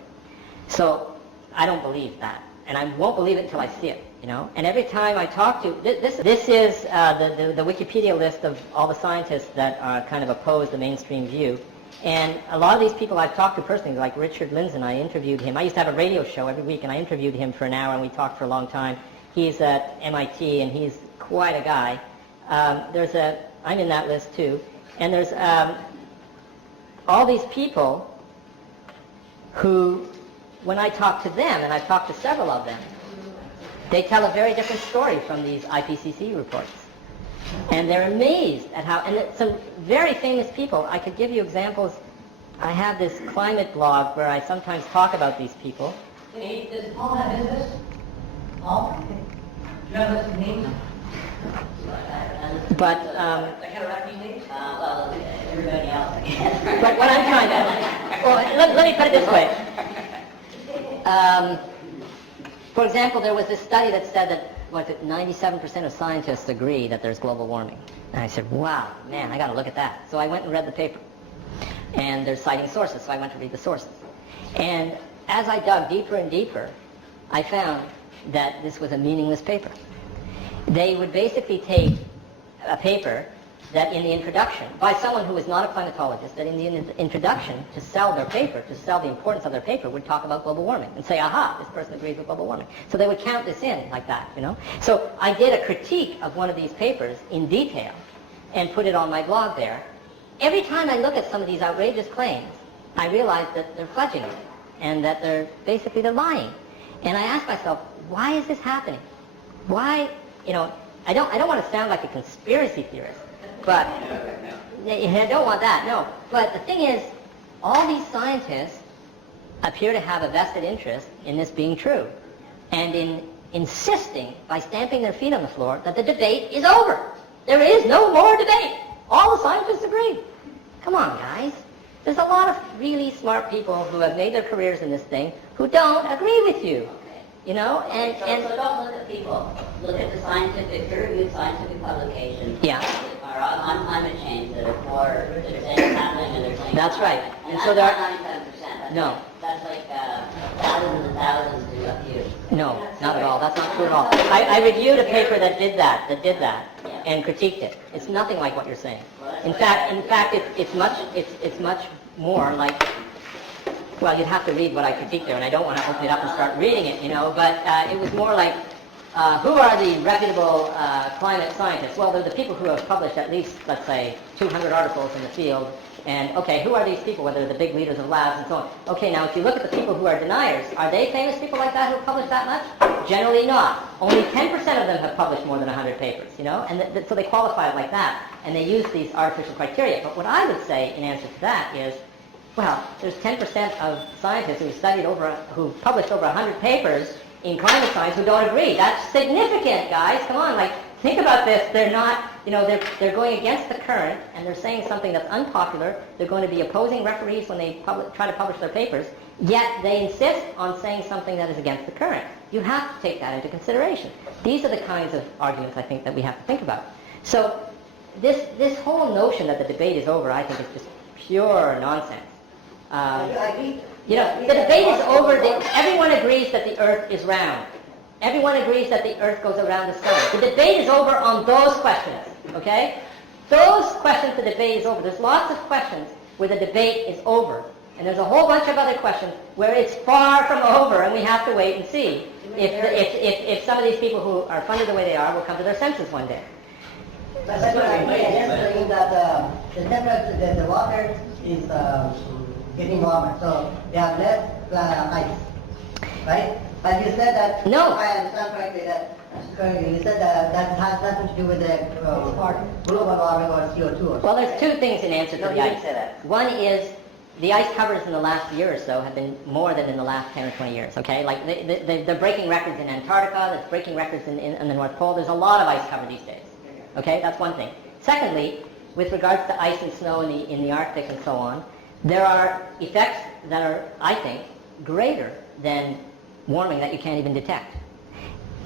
So I don't believe that. and I won't believe it until I see it, you know. And every time I talk to, this is the Wikipedia list of all the scientists that kind of oppose the mainstream view. And a lot of these people I've talked to personally, like Richard Lindzen, I interviewed him. I used to have a radio show every week, and I interviewed him for an hour, and we talked for a long time. He's at MIT, and he's quite a guy. I'm in that list too. And there's all these people who, when I talk to them, and I've talked to several of them, they tell a very different story from these IPCC reports. And they're amazed at how, and some very famous people, I could give you examples. I have this climate blog where I sometimes talk about these people. Does Paul have his list? Paul? Do you have a list of names? But, I can't write these names? Well, everybody else, I guess. but what I'm trying to, well, let me put it this way. For example, there was this study that said that 97% of scientists agree that there's global warming. And I said, wow, man, I got to look at that. So I went and read the paper. And they're citing sources, so I went to read the sources. And as I dug deeper and deeper, I found that this was a meaningless paper. They would basically take a paper that in the introduction, by someone who is not a climatologist, that in the introduction, to sell their paper, to sell the importance of their paper, would talk about global warming and say, aha, this person agrees with global warming. So they would count this in like that, you know. So I did a critique of one of these papers in detail and put it on my blog there. Every time I look at some of these outrageous claims, I realize that they're fudging it and that they're lying. And I ask myself, why is this happening? Why, you know, I don't want to sound like a conspiracy theorist. But I don't want that, no. But the thing is, all these scientists appear to have a vested interest in this being true, and in insisting, by stamping their feet on the floor, that the debate is over. There is no more debate. All the scientists agree. Come on, guys. There's a lot of really smart people who have made their careers in this thing who don't agree with you. You know, and So don't look at people. Look at the scientific, peer-reviewed scientific publications. Yeah. Are on climate change that are for, they're saying it's happening and they're saying That's right. And And that's so there not are, 97%. No. That's like thousands and thousands to a few. no, not at all. That's not true at all. I reviewed a paper that did that, and critiqued it. It's nothing like what you're saying. In fact, it's much more like. Well, you'd have to read what I critiqued there, and I don't want to open it up and start reading it, you know. But it was more like, who are the reputable climate scientists? Well, they're the people who have published at least, let's say, 200 articles in the field. And, okay, who are these people, whether they're the big leaders of labs and so on? Okay, now if you look at the people who are deniers, are they famous people like that who have published that much? Generally not. Only 10% of them have published more than 100 papers, you know? And so they qualify it like that, and they use these artificial criteria. But what I would say in answer to that is, well, there's 10% of scientists who published over 100 papers in climate science who don't agree. That's significant, guys. Come on, like, think about this. They're not, you know, they're going against the current, and they're saying something that's unpopular. They're going to be opposing referees when they try to publish their papers, yet they insist on saying something that is against the current. You have to take that into consideration. These are the kinds of arguments I think that we have to think about. So this whole notion that the debate is over, I think, is just pure nonsense. I agree. You know, the debate is over. Everyone agrees that the Earth is round. Everyone agrees that the Earth goes around the sun. The debate is over on those questions, okay? Those questions, the debate is over. There's lots of questions where the debate is over. And there's a whole bunch of other questions where it's far from over, and we have to wait and see if some of these people who are funded the way they are will come to their senses one day. That's what I'm saying, that the temperature, the water is getting warmer, so they have less ice, right? But you said that, No. I understand correctly, you said that has nothing to do with the global warming or CO2 or something. Well, there's two things in answer to No, the you ice. didn't say that. One is the ice covers in the last year or so have been more than in the last 10 or 20 years, okay? Like, they're breaking records in Antarctica, they're breaking records in the North Pole. There's a lot of ice cover these days, okay? That's one thing. Secondly, with regards to ice and snow in the Arctic and so on, there are effects that are, I think, greater than warming that you can't even detect.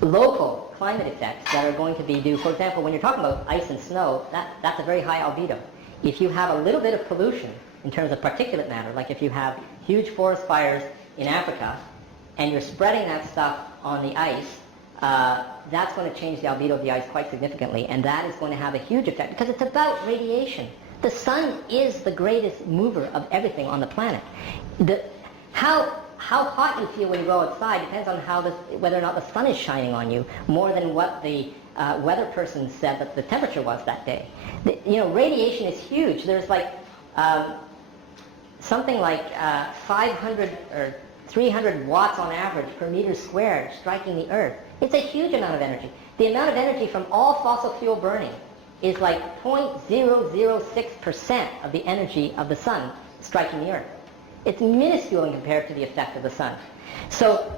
Local climate effects that are going to be due, for example, when you're talking about ice and snow, that's a very high albedo. If you have a little bit of pollution in terms of particulate matter, like if you have huge forest fires in Africa, and you're spreading that stuff on the ice, that's going to change the albedo of the ice quite significantly, and that is going to have a huge effect because it's about radiation. The sun is the greatest mover of everything on the planet. How hot you feel when you go outside depends on whether or not the sun is shining on you, more than what the weather person said that the temperature was that day. Radiation is huge. There's like something like 500 or 300 watts on average per meter squared striking the Earth. It's a huge amount of energy. The amount of energy from all fossil fuel burning is like 0.006% of the energy of the sun striking the Earth. It's minuscule in compared to the effect of the sun. So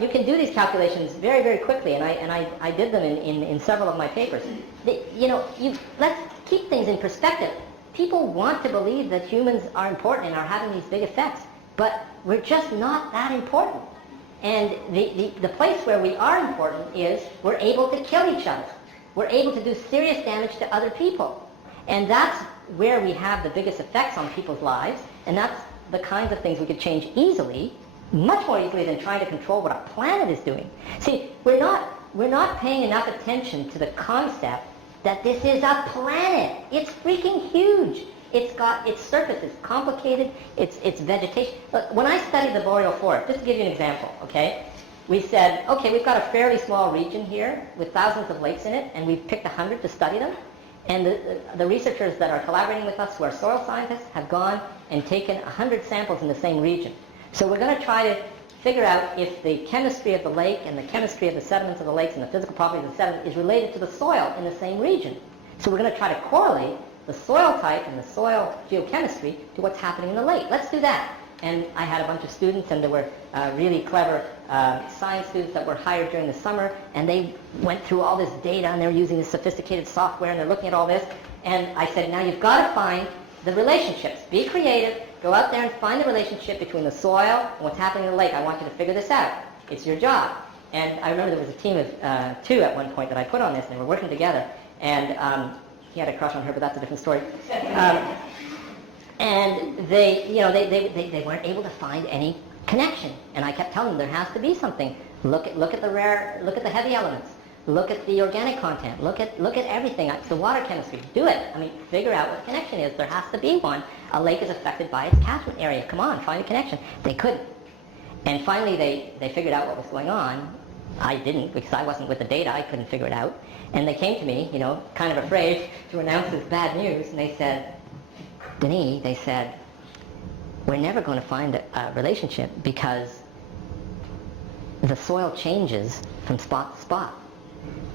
you can do these calculations very, very quickly, and I did them in several of my papers. Let's keep things in perspective. People want to believe that humans are important and are having these big effects, but we're just not that important. And the place where we are important is we're able to kill each other. We're able to do serious damage to other people. And that's where we have the biggest effects on people's lives, and that's the kinds of things we could change easily, much more easily than trying to control what our planet is doing. See, we're not paying enough attention to the concept that this is a planet. It's freaking huge. It's got its surface, it's complicated, it's vegetation. Look, when I studied the boreal forest, just to give you an example, okay? We said, okay, we've got a fairly small region here with thousands of lakes in it, and we've picked 100 to study them. And the researchers that are collaborating with us, who are soil scientists, have gone and taken 100 samples in the same region. So we're going to try to figure out if the chemistry of the lake and the chemistry of the sediments of the lakes and the physical properties of the sediment is related to the soil in the same region. So we're going to try to correlate the soil type and the soil geochemistry to what's happening in the lake. Let's do that. And I had a bunch of students, and there were really clever science students that were hired during the summer, and they went through all this data, and they're using this sophisticated software, and they're looking at all this. And I said, now you've got to find the relationships. Be creative. Go out there and find the relationship between the soil and what's happening in the lake. I want you to figure this out. It's your job. And I remember there was a team of 2 at one point that I put on this, and they were working together. And he had a crush on her, but that's a different story. And they weren't able to find any connection. And I kept telling them there has to be something. Look at the heavy elements. Look at the organic content. Look at everything. It's the water chemistry. Do it. I mean, figure out what the connection is. There has to be one. A lake is affected by its catchment area. Come on, find a connection. They couldn't. And finally, they figured out what was going on. I didn't, because I wasn't with the data. I couldn't figure it out. And they came to me, kind of afraid to announce this bad news. And they said, Denis, they said, we're never going to find a relationship because the soil changes from spot to spot.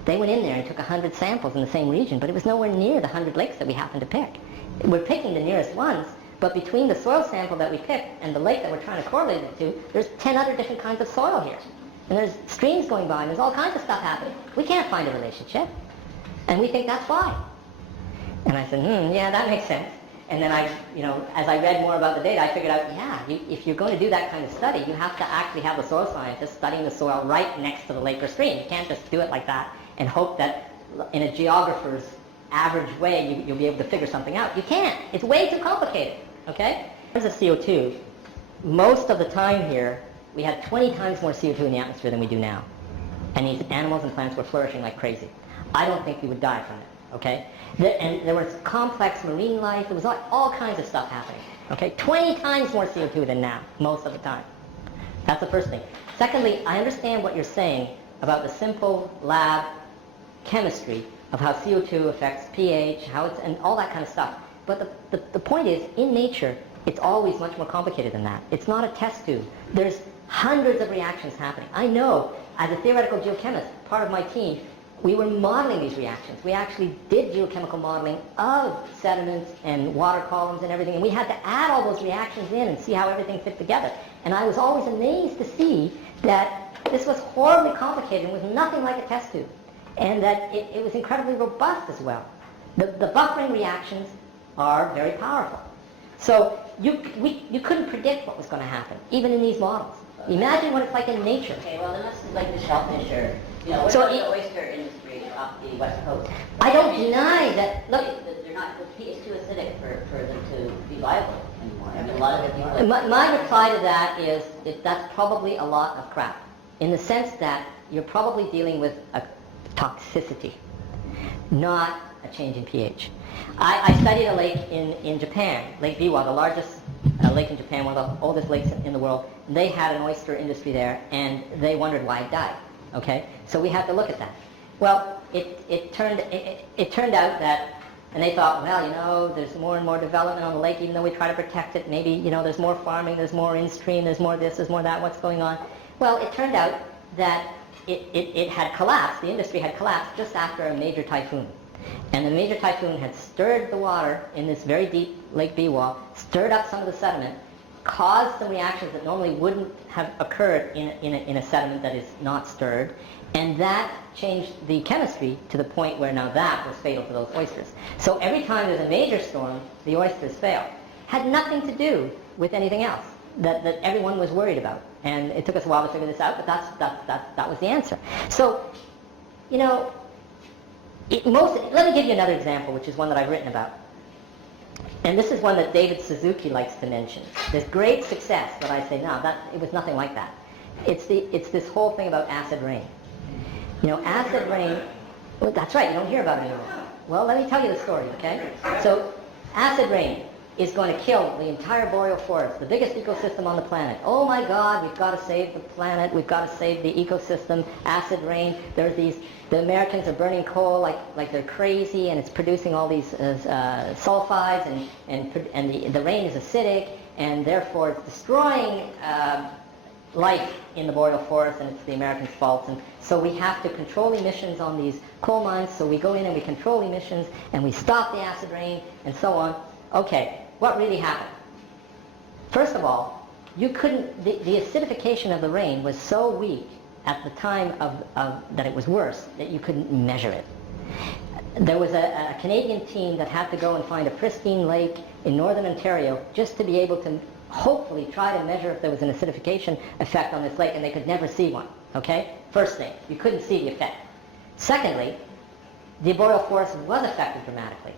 They went in there and took 100 samples in the same region, but it was nowhere near the 100 lakes that we happened to pick. We're picking the nearest ones, but between the soil sample that we picked and the lake that we're trying to correlate it to, there's 10 other different kinds of soil here. And there's streams going by, and there's all kinds of stuff happening. We can't find a relationship. And we think that's why. And I said, yeah, that makes sense. And then as I read more about the data, I figured out, if you're going to do that kind of study, you have to actually have the soil scientists studying the soil right next to the lake or stream. You can't just do it like that and hope that in a geographer's average way you'll be able to figure something out. You can't. It's way too complicated, okay? In terms of CO2, most of the time here, we had 20 times more CO2 in the atmosphere than we do now. And these animals and plants were flourishing like crazy. I don't think we would die from it, okay? And there was complex marine life. There was all kinds of stuff happening, okay? 20 times more CO2 than now, most of the time. That's the first thing. Secondly, I understand what you're saying about the simple lab chemistry of how CO2 affects pH, and all that kind of stuff. But the point is, in nature, it's always much more complicated than that. It's not a test tube. There's hundreds of reactions happening. I know, as a theoretical geochemist, part of my team, we were modeling these reactions. We actually did geochemical modeling of sediments and water columns and everything, and we had to add all those reactions in and see how everything fit together. And I was always amazed to see that this was horribly complicated and was nothing like a test tube, and that it was incredibly robust as well. The buffering reactions are very powerful. So you couldn't predict what was going to happen, even in these models. Imagine what it's like in nature. Okay, well, then let's like the shellfish or, what So about the oyster industry off the west coast? I don't deny that. Look, They're not, the pH is too acidic for them to be viable anymore. I mean, a lot of the people... my reply to that is that's probably a lot of crap. in the sense that you're probably dealing with a toxicity, not a change in pH. I studied a lake in Japan, Lake Biwa, the largest lake in Japan, one of the oldest lakes in the world. They had an oyster industry there, and they wondered why it died. Okay, so we had to look at that. Well, it turned out that, and they thought, well, you know, there's more and more development on the lake, even though we try to protect it. Maybe, you know, there's more farming, there's more in-stream, there's more this, there's more that. What's going on? Well, it turned out that it had collapsed. The industry had collapsed just after a major typhoon. And the major typhoon had stirred the water in this very deep Lake Biwa, stirred up some of the sediment, caused some reactions that normally wouldn't have occurred in a sediment that is not stirred, and that changed the chemistry to the point where now that was fatal to those oysters. So every time there's a major storm, the oysters fail. Had nothing to do with anything else that everyone was worried about. And it took us a while to figure this out, but that was the answer. So, you know, let me give you another example, which is one that I've written about. And this is one that David Suzuki likes to mention. There's great success, but I say, no, it was nothing like that. It's this whole thing about acid rain. You know, acid rain, well, that's right, you don't hear about it anymore. Well, let me tell you the story, okay? So, acid rain is going to kill the entire boreal forest, the biggest ecosystem on the planet. Oh my God, we've got to save the planet, we've got to save the ecosystem, acid rain. The Americans are burning coal like they're crazy, and it's producing all these sulfides, and the rain is acidic, and therefore it's destroying life in the boreal forest, and it's the Americans' fault. And so we have to control emissions on these coal mines, so we go in and we control emissions, and we stop the acid rain, and so on. Okay, what really happened? First of all, you couldn't, the acidification of the rain was so weak at the time that it was worse that you couldn't measure it. There was a Canadian team that had to go and find a pristine lake in northern Ontario just to be able to hopefully try to measure if there was an acidification effect on this lake, and they could never see one, okay? First thing, you couldn't see the effect. Secondly, the boreal forest was affected dramatically.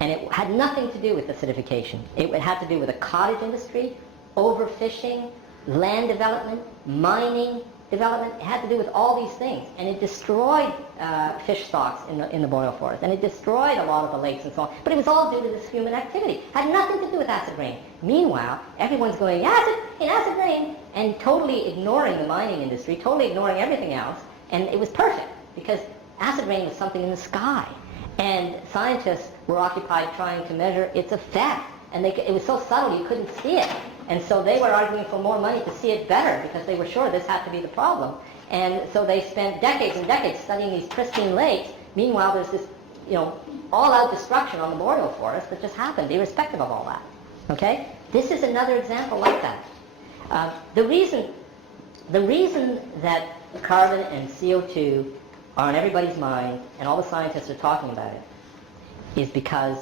And it had nothing to do with acidification. It had to do with a cottage industry, overfishing, land development, mining development. It had to do with all these things. And it destroyed fish stocks in the boreal forest. And it destroyed a lot of the lakes and so on. But it was all due to this human activity. It had nothing to do with acid rain. Meanwhile, everyone's going, acid rain, and totally ignoring the mining industry, totally ignoring everything else. And it was perfect, because acid rain was something in the sky. And scientists were occupied trying to measure its effect. And it was so subtle you couldn't see it. And so they were arguing for more money to see it better, because they were sure this had to be the problem. And so they spent decades and decades studying these pristine lakes. Meanwhile, there's this, you know, all-out destruction on the boreal forest that just happened, irrespective of all that. Okay? This is another example like that. The reason that carbon and CO2 are on everybody's mind, and all the scientists are talking about it, is because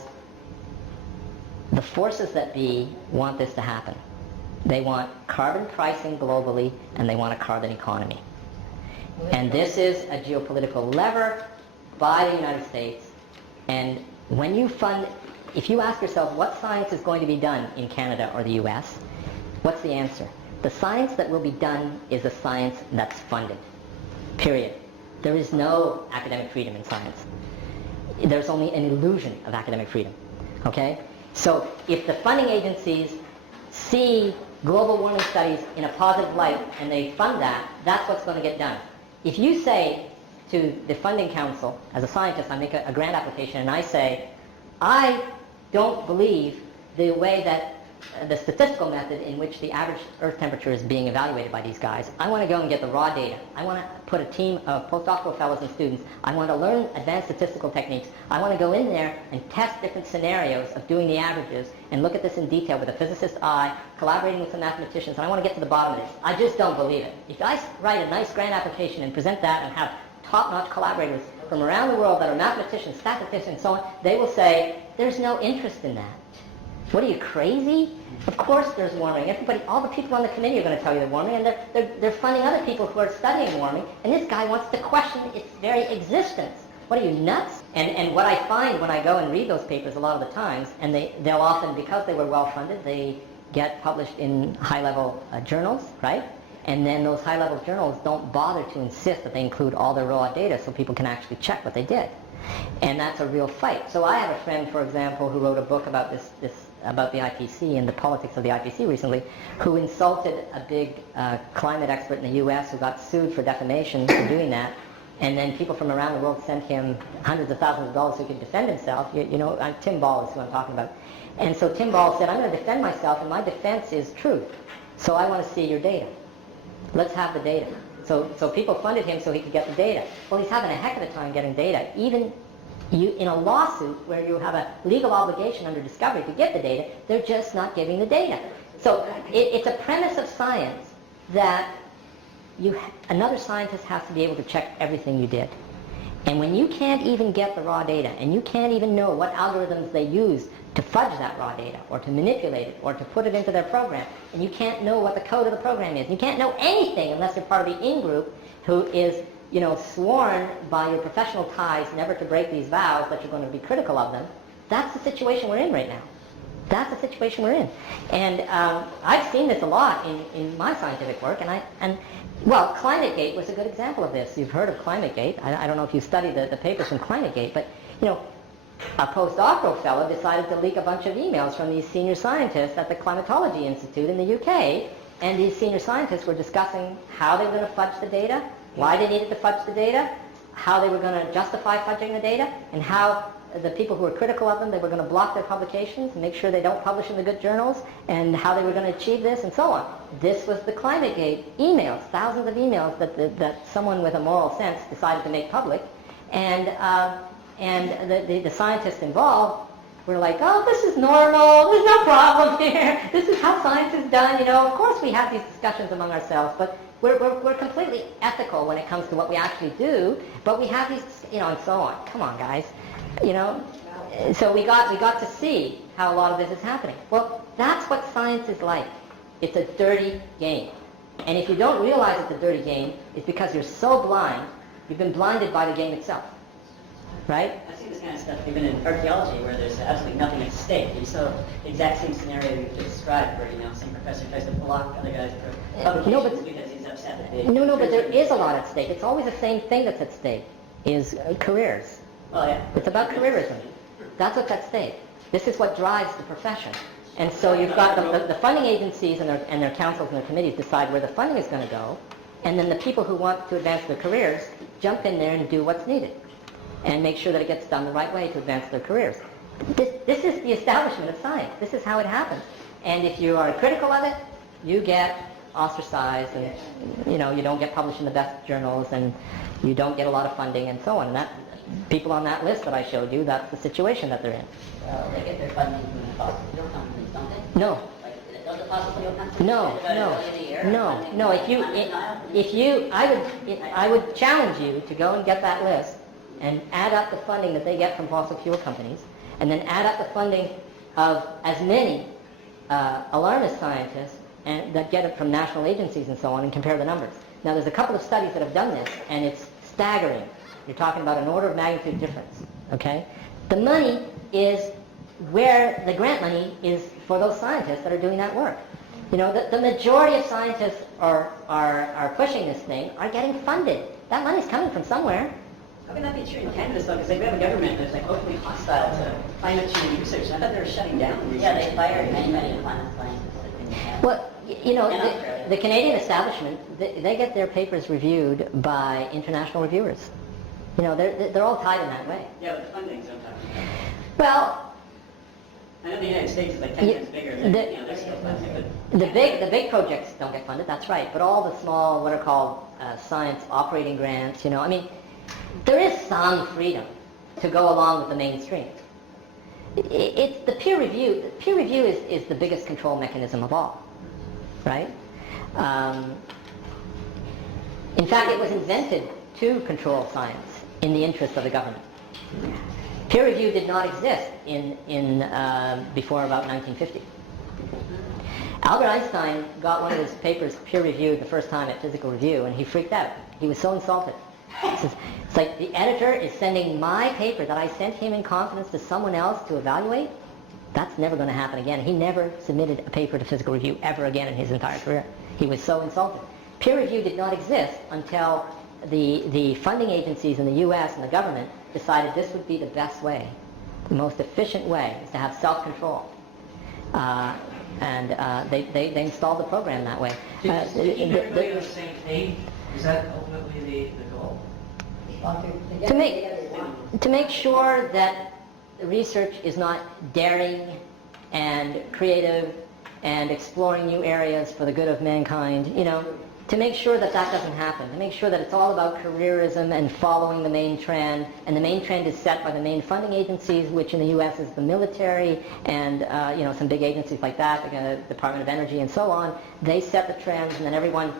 the forces that be want this to happen. They want carbon pricing globally, and they want a carbon economy. And this is a geopolitical lever by the United States. And when you fund, if you ask yourself what science is going to be done in Canada or the US, what's the answer? The science that will be done is a science that's funded. Period. There is no academic freedom in science. There's only an illusion of academic freedom. Okay? So if the funding agencies see global warming studies in a positive light and they fund that, that's what's going to get done. If you say to the funding council, as a scientist, I make a grant application and I say, I don't believe the way that the statistical method in which the average Earth temperature is being evaluated by these guys. I want to go and get the raw data. I want to put a team of postdoctoral fellows and students. I want to learn advanced statistical techniques. I want to go in there and test different scenarios of doing the averages and look at this in detail with a physicist's eye, collaborating with some mathematicians, and I want to get to the bottom of this. I just don't believe it. If I write a nice grant application and present that and have top-notch collaborators from around the world that are mathematicians, statisticians, and so on, they will say, there's no interest in that. What are you, crazy? Of course there's warming. Everybody, all the people on the committee are going to tell you there's warming, and they're funding other people who are studying warming, and this guy wants to question its very existence. What are you, nuts? And what I find when I go and read those papers a lot of the times, and they'll often, because they were well funded, they get published in high-level journals, right? And then those high-level journals don't bother to insist that they include all their raw data so people can actually check what they did. And that's a real fight. So I have a friend, for example, who wrote a book about about the IPC and the politics of the IPC recently, who insulted a big climate expert in the U.S. who got sued for defamation for doing that. And then people from around the world sent him hundreds of thousands of dollars so he could defend himself. Tim Ball is who I'm talking about. And so Tim Ball said, I'm going to defend myself, and my defense is truth. So I want to see your data. Let's have the data. So people funded him so he could get the data. Well, he's having a heck of a time getting data. Even in a lawsuit where you have a legal obligation under discovery to get the data, they're just not giving the data. So it's a premise of science that another scientist has to be able to check everything you did. And when you can't even get the raw data, and you can't even know what algorithms they use to fudge that raw data, or to manipulate it, or to put it into their program, and you can't know what the code of the program is, and you can't know anything unless you're part of the in-group who is, sworn by your professional ties never to break these vows, but you're going to be critical of them, that's the situation we're in right now. That's the situation we're in. And I've seen this a lot in my scientific work, well, ClimateGate was a good example of this. You've heard of ClimateGate. I don't know if you studied the papers from ClimateGate, but, a postdoctoral fellow decided to leak a bunch of emails from these senior scientists at the Climatology Institute in the UK, and these senior scientists were discussing how they were going to fudge the data, why they needed to fudge the data, how they were going to justify fudging the data, and how the people who were critical of them, they were going to block their publications, make sure they don't publish in the good journals, and how they were going to achieve this, and so on. This was the ClimateGate emails, thousands of emails that someone with a moral sense decided to make public, and the scientists involved were like, oh, this is normal, there's no problem here, this is how science is done, of course we have these discussions among ourselves, but we're completely ethical when it comes to what we actually do, but we have these, and so on. Come on, guys. So we got to see how a lot of this is happening. Well, that's what science is like. It's a dirty game. And if you don't realize it's a dirty game, it's because you're so blind, you've been blinded by the game itself. Right? I've seen this kind of stuff even in archaeology where there's absolutely nothing at stake. And so the exact same scenario you just described where, some professor tries to block other guys for publications because he's upset that they... No, but there is a lot at stake. It's always the same thing that's at stake, is careers. Oh, yeah. It's about careerism. That's what's at stake. This is what drives the profession. And so you've got the funding agencies and their councils and their committees decide where the funding is going to go, and then the people who want to advance their careers jump in there and do what's needed and make sure that it gets done the right way to advance their careers. This is the establishment of science. This is how it happens. And if you are critical of it, you get ostracized, and you don't get published in the best journals, and you don't get a lot of funding, and so on. And that people on that list that I showed you, that's the situation that they're in. Well, they get their funding from the fossil fuel companies, don't they? No. Like, does the fossil fuel companies No. I would challenge you to go and get that list and add up the funding that they get from fossil fuel companies, and then add up the funding of as many alarmist scientists and that get it from national agencies and so on, and compare the numbers. Now, there's a couple of studies that have done this, and it's staggering. You're talking about an order of magnitude difference, okay? The money is where the grant money is for those scientists that are doing that work. The majority of scientists are pushing this thing are getting funded. That money's coming from somewhere. How can that be true in Canada, though? Because we have a government that's openly hostile to climate change research. I thought they were shutting down research. Yeah, they fired many climate scientists. Well, the Canadian establishment, they get their papers reviewed by international reviewers. They're all tied in that way. Yeah, but the funding's what I'm talking about. Well, I know the United States is like 10 times bigger than, they're still funding, but... The big projects don't get funded, that's right. But all the small, what are called science operating grants, there is some freedom to go along with the mainstream. It's the peer review. Peer review is the biggest control mechanism of all, right? In fact, it was invented to control science in the interest of the government. Peer review did not exist before about 1950. Albert Einstein got one of his papers peer reviewed the first time at Physical Review, and he freaked out. He was so insulted. It's like the editor is sending my paper that I sent him in confidence to someone else to evaluate. That's never going to happen again. He never submitted a paper to Physical Review ever again in his entire career. He was so insulted. Peer review did not exist until the funding agencies in the U.S. and the government decided this would be the best way, the most efficient way, is to have self-control. They installed the program that way. To keep everybody on the same page, is that ultimately the goal? To make sure that the research is not daring and creative and exploring new areas for the good of mankind, to make sure that that doesn't happen, to make sure that it's all about careerism and following the main trend, and the main trend is set by the main funding agencies, which in the U.S. is the military and some big agencies like that, the Department of Energy and so on. They set the trends, and then everyone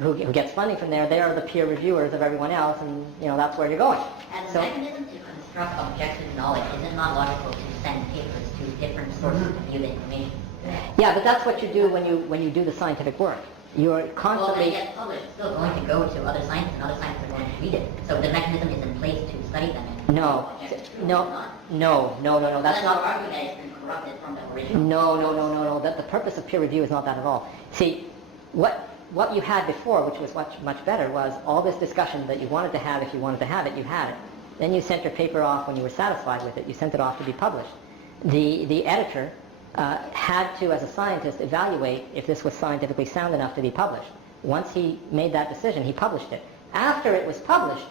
who gets funding from there, they are the peer reviewers of everyone else, and that's where you're going. As a mechanism to construct objective knowledge, is it not logical to send papers to different sources to view the information? Yeah, but that's what you do when you do the scientific work. You're constantly... Well, when it gets published, it's still going to go to other scientists, and other scientists are going to read it. So the mechanism is in place to study them. No, that's That's not... arguing that it's been corrupted from the original. No. The purpose of peer review is not that at all. See, what you had before, which was much better, was all this discussion that you wanted to have. If you wanted to have it, you had it. Then you sent your paper off when you were satisfied with it. You sent it off to be published. The editor had to, as a scientist, evaluate if this was scientifically sound enough to be published. Once he made that decision, he published it. After it was published,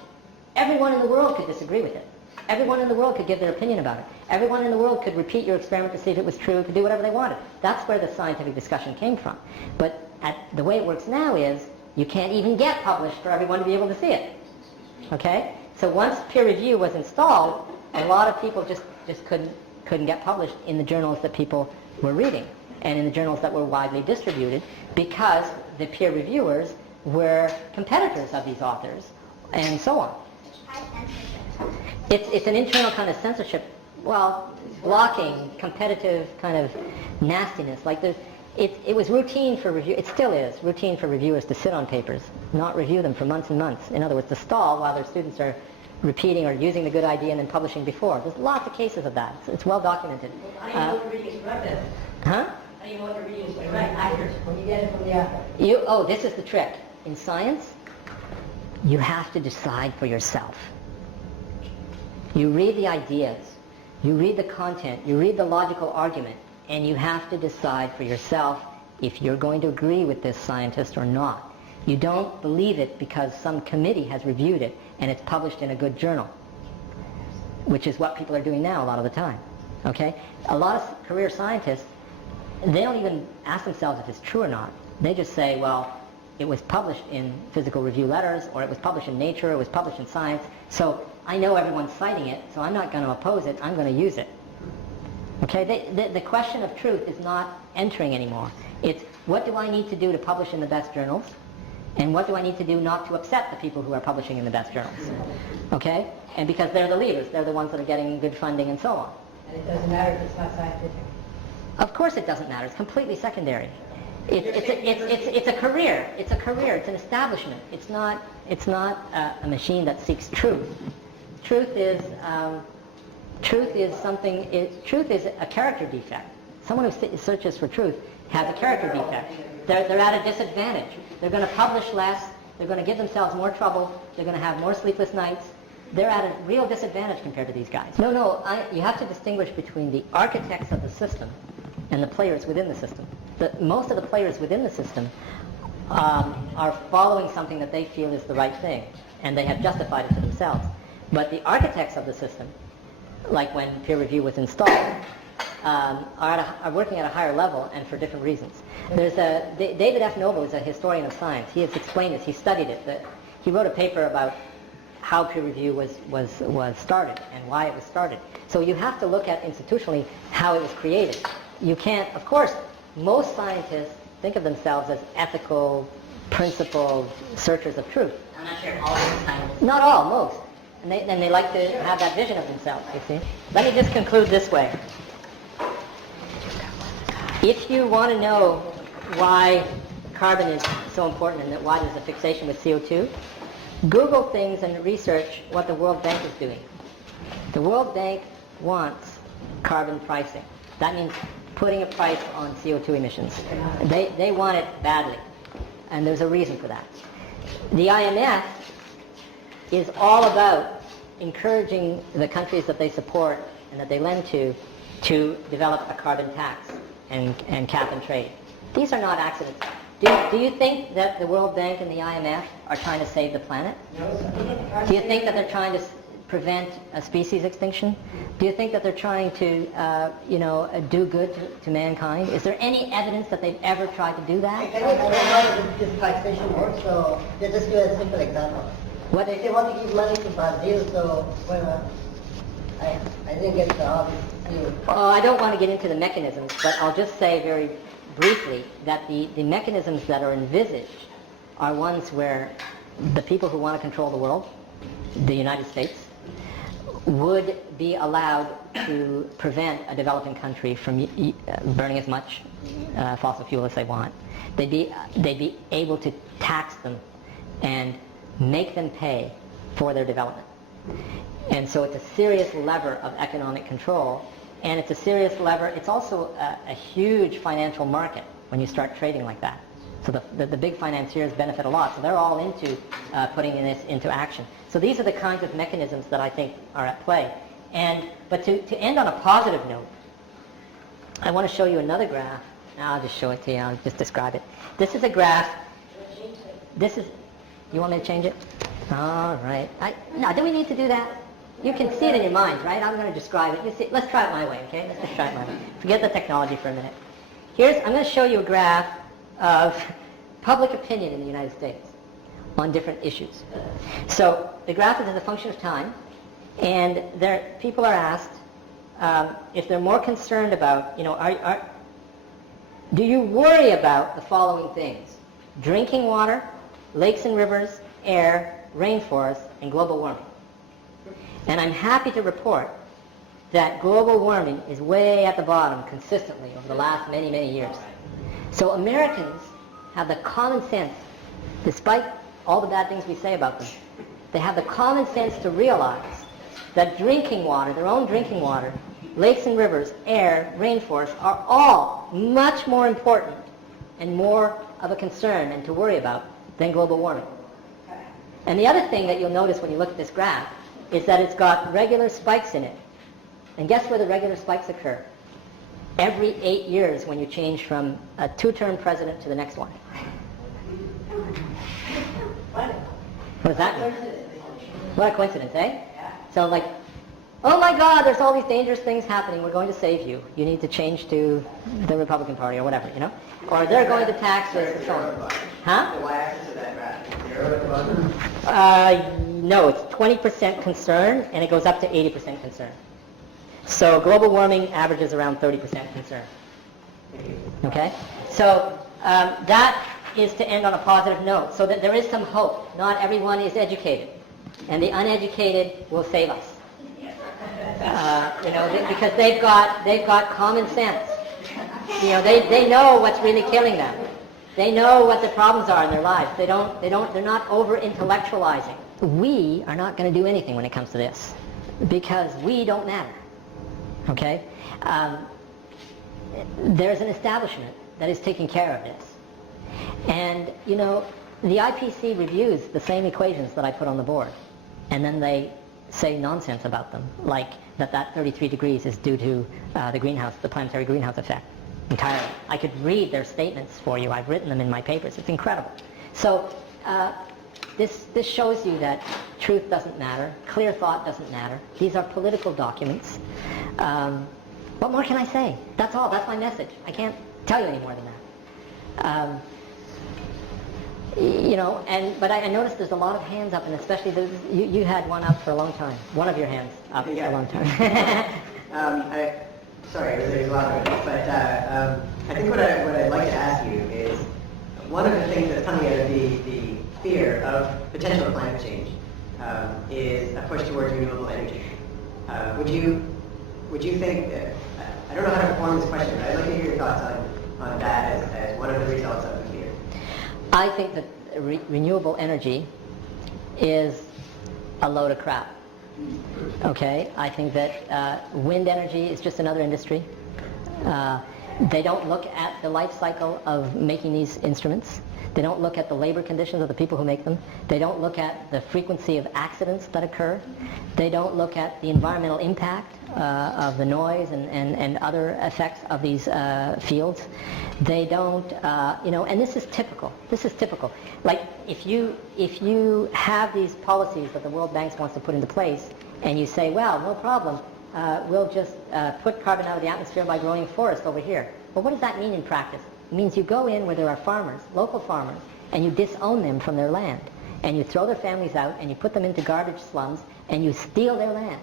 everyone in the world could disagree with it. Everyone in the world could give their opinion about it. Everyone in the world could repeat your experiment to see if it was true, could do whatever they wanted. That's where the scientific discussion came from. But the way it works now is you can't even get published for everyone to be able to see it. Okay? So once peer review was installed, a lot of people just couldn't get published in the journals that people were reading and in the journals that were widely distributed, because the peer reviewers were competitors of these authors and so on. It's an internal kind of censorship, blocking, competitive kind of nastiness. It was routine for review. It still is routine for reviewers to sit on papers, not review them for months and months. In other words, to stall while their students are repeating or using the good idea and then publishing before. There's lots of cases of that. It's well documented. How do you know what the reading is correct then? Huh? How do you know what the reading is correct? Accurate. When you get it from the author. This is the trick. In science, you have to decide for yourself. You read the ideas, you read the content, you read the logical argument, and you have to decide for yourself if you're going to agree with this scientist or not. You don't believe it because some committee has reviewed it and it's published in a good journal, which is what people are doing now a lot of the time. Okay? A lot of career scientists, they don't even ask themselves if it's true or not. They just say, well, it was published in Physical Review Letters, or it was published in Nature, or it was published in Science, so I know everyone's citing it, so I'm not going to oppose it, I'm going to use it. Okay? The question of truth is not entering anymore. It's, what do I need to do to publish in the best journals? And what do I need to do not to upset the people who are publishing in the best journals? Okay? And because they're the leaders, they're the ones that are getting good funding and so on. And it doesn't matter if it's not scientific. Of course it doesn't matter. It's completely secondary. It's a career. It's a career. It's an establishment. It's not a machine that seeks truth. Truth is a character defect. Someone who searches for truth has a character defect. They're at a disadvantage. They're going to publish less. They're going to give themselves more trouble. They're going to have more sleepless nights. They're at a real disadvantage compared to these guys. You have to distinguish between the architects of the system and the players within the system. Most of the players within the system are following something that they feel is the right thing, and they have justified it to themselves. But the architects of the system, like when peer review was installed, are working at a higher level and for different reasons. David F. Noble is a historian of science. He has explained this. He studied it. He wrote a paper about how peer review was started and why it was started. So you have to look at institutionally how it was created. You can't, of course, most scientists think of themselves as ethical, principled searchers of truth. I'm not sure all of the scientists. Not all, most. And they like to have that vision of themselves, you see. Let me just conclude this way. If you want to know why carbon is so important and why there's a fixation with CO2, Google things and research what the World Bank is doing. The World Bank wants carbon pricing. That means putting a price on CO2 emissions. They want it badly. and there's a reason for that. The IMF is all about encouraging the countries that they support and that they lend to develop a carbon tax and cap and trade. These are not accidents. Do you think that the World Bank and the IMF are trying to save the planet? Do you think that they're trying to prevent a species extinction? Do you think that they're trying to, do good to mankind? Is there any evidence that they've ever tried to do that? Can you explain how this taxation works? So, just give a simple example. What? They want to give money to Brazil, so, well, I didn't get the obvious. Oh, I don't want to get into the mechanisms, but I'll just say very briefly that the mechanisms that are envisaged are ones where the people who want to control the world, the United States, would be allowed to prevent a developing country from burning as much fossil fuel as they want. They'd be able to tax them and make them pay for their development. And so it's a serious lever of economic control, and it's a serious lever. It's also a huge financial market when you start trading like that. So the big financiers benefit a lot. So they're all into putting this into action. So these are the kinds of mechanisms that I think are at play. But to end on a positive note, I want to show you another graph. I'll just show it to you. I'll just describe it. This is a graph. You want me to change it? All right. Do we need to do that? You can see it in your minds, right? I'm going to describe it. You see, let's try it my way, okay? Let's just try it my way. Forget the technology for a minute. I'm going to show you a graph of public opinion in the United States on different issues. So the graph is as a function of time, and people are asked if they're more concerned about, do you worry about the following things? Drinking water, lakes and rivers, air, rainforests, and global warming. And I'm happy to report that global warming is way at the bottom consistently over the last many, many years. So Americans have the common sense, despite all the bad things we say about them, they have the common sense to realize that drinking water, their own drinking water, lakes and rivers, air, rainforests are all much more important and more of a concern and to worry about than global warming. And the other thing that you'll notice when you look at this graph is that it's got regular spikes in it. And guess where the regular spikes occur? Every 8 years when you change from a two-term president to the next one. What does that mean? What a coincidence, eh? So like, oh my God, there's all these dangerous things happening. We're going to save you. You need to change to the Republican Party or whatever, Or they're going to tax us and so on. Huh? The y-axis of that graph, 0 at the bottom? No, it's 20% concern, and it goes up to 80% concern. So global warming averages around 30% concern. Okay? So that is to end on a positive note, so that there is some hope. Not everyone is educated, and the uneducated will save us. Because they've got common sense. They know what's really killing them. They know what the problems are in their lives. They're not over-intellectualizing. We are not going to do anything when it comes to this, because we don't matter. Okay? There's an establishment that is taking care of this. And, the IPC reviews the same equations that I put on the board, and then they say nonsense about them, like that 33 degrees is due to the planetary greenhouse effect entirely. I could read their statements for you. I've written them in my papers. It's incredible. So this shows you that truth doesn't matter, clear thought doesn't matter. These are political documents. What more can I say? That's all. That's my message. I can't tell you any more than that. But I noticed there's a lot of hands up, and especially you had one up for a long time. One of your hands up for a long time. Sorry, there's a lot of it, but I think what I'd like to ask you is, one of the things that's coming out of the fear of potential climate change is a push towards renewable energy. Would you think, I don't know how to form this question, but I'd like to hear your thoughts on that as one of the results of the fear. I think that renewable energy is a load of crap. Okay? I think that wind energy is just another industry. They don't look at the life cycle of making these instruments. They don't look at the labor conditions of the people who make them. They don't look at the frequency of accidents that occur. They don't look at the environmental impact of the noise and other effects of these fields. They don't, and this is typical. This is typical. Like if you have these policies that the World Bank wants to put into place, and you say, well, no problem, we'll just put carbon out of the atmosphere by growing forest over here. Well, what does that mean in practice? It means you go in where there are farmers, local farmers, and you disown them from their land. And you throw their families out, and you put them into garbage slums, and you steal their land.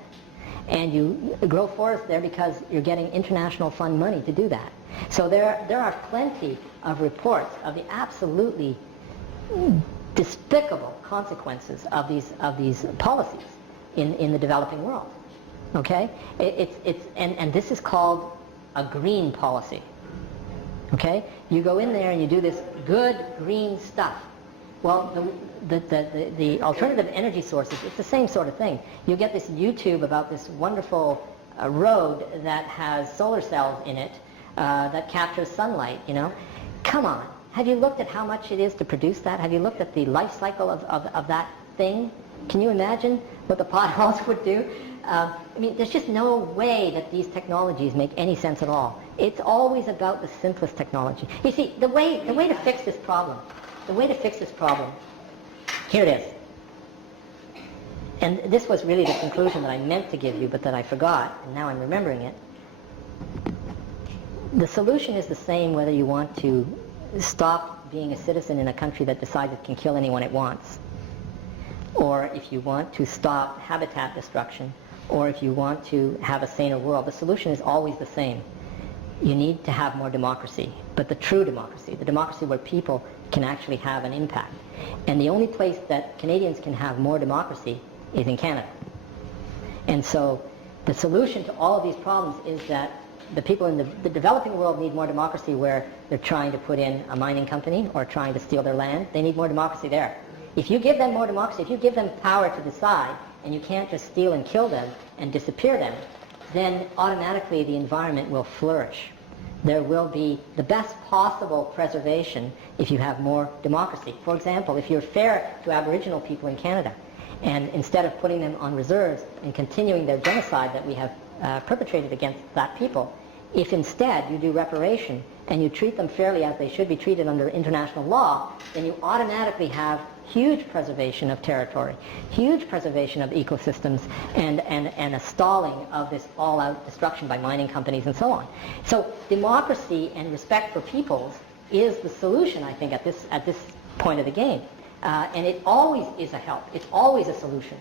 And you grow forest there because you're getting international fund money to do that. So there are plenty of reports of the absolutely despicable consequences of these policies in the developing world. Okay? And this is called a green policy. Okay? You go in there and you do this good green stuff. Well, the alternative energy sources, it's the same sort of thing. You get this YouTube about this wonderful road that has solar cells in it that captures sunlight, Come on. Have you looked at how much it is to produce that? Have you looked at the life cycle of that thing? Can you imagine what the potholes would do? There's just no way that these technologies make any sense at all. It's always about the simplest technology. You see, the way to fix this problem, here it is. And this was really the conclusion that I meant to give you, but that I forgot, and now I'm remembering it. The solution is the same whether you want to stop being a citizen in a country that decides it can kill anyone it wants, or if you want to stop habitat destruction, or if you want to have a saner world. The solution is always the same. You need to have more democracy, but the true democracy, the democracy where people can actually have an impact. And the only place that Canadians can have more democracy is in Canada. And so the solution to all of these problems is that the people in the developing world need more democracy where they're trying to put in a mining company or trying to steal their land. They need more democracy there. If you give them more democracy, if you give them power to decide, and you can't just steal and kill them and disappear them, then automatically the environment will flourish. There will be the best possible preservation if you have more democracy. For example, if you're fair to Aboriginal people in Canada, and instead of putting them on reserves and continuing their genocide that we have perpetrated against that people, if instead you do reparation and you treat them fairly as they should be treated under international law, then you automatically have huge preservation of territory, huge preservation of ecosystems, and a stalling of this all-out destruction by mining companies and so on. So democracy and respect for peoples is the solution, I think, at this point of the game. And it always is a help. It's always a solution.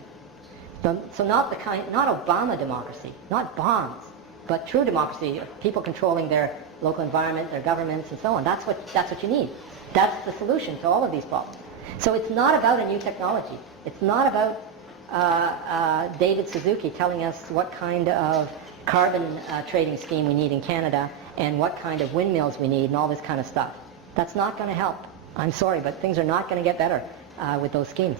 So not Obama democracy, not bombs, but true democracy, people controlling their local environment, their governments, and so on. That's what you need. That's the solution to all of these problems. So it's not about a new technology. It's not about David Suzuki telling us what kind of carbon trading scheme we need in Canada and what kind of windmills we need and all this kind of stuff. That's not going to help. I'm sorry, but things are not going to get better with those schemes.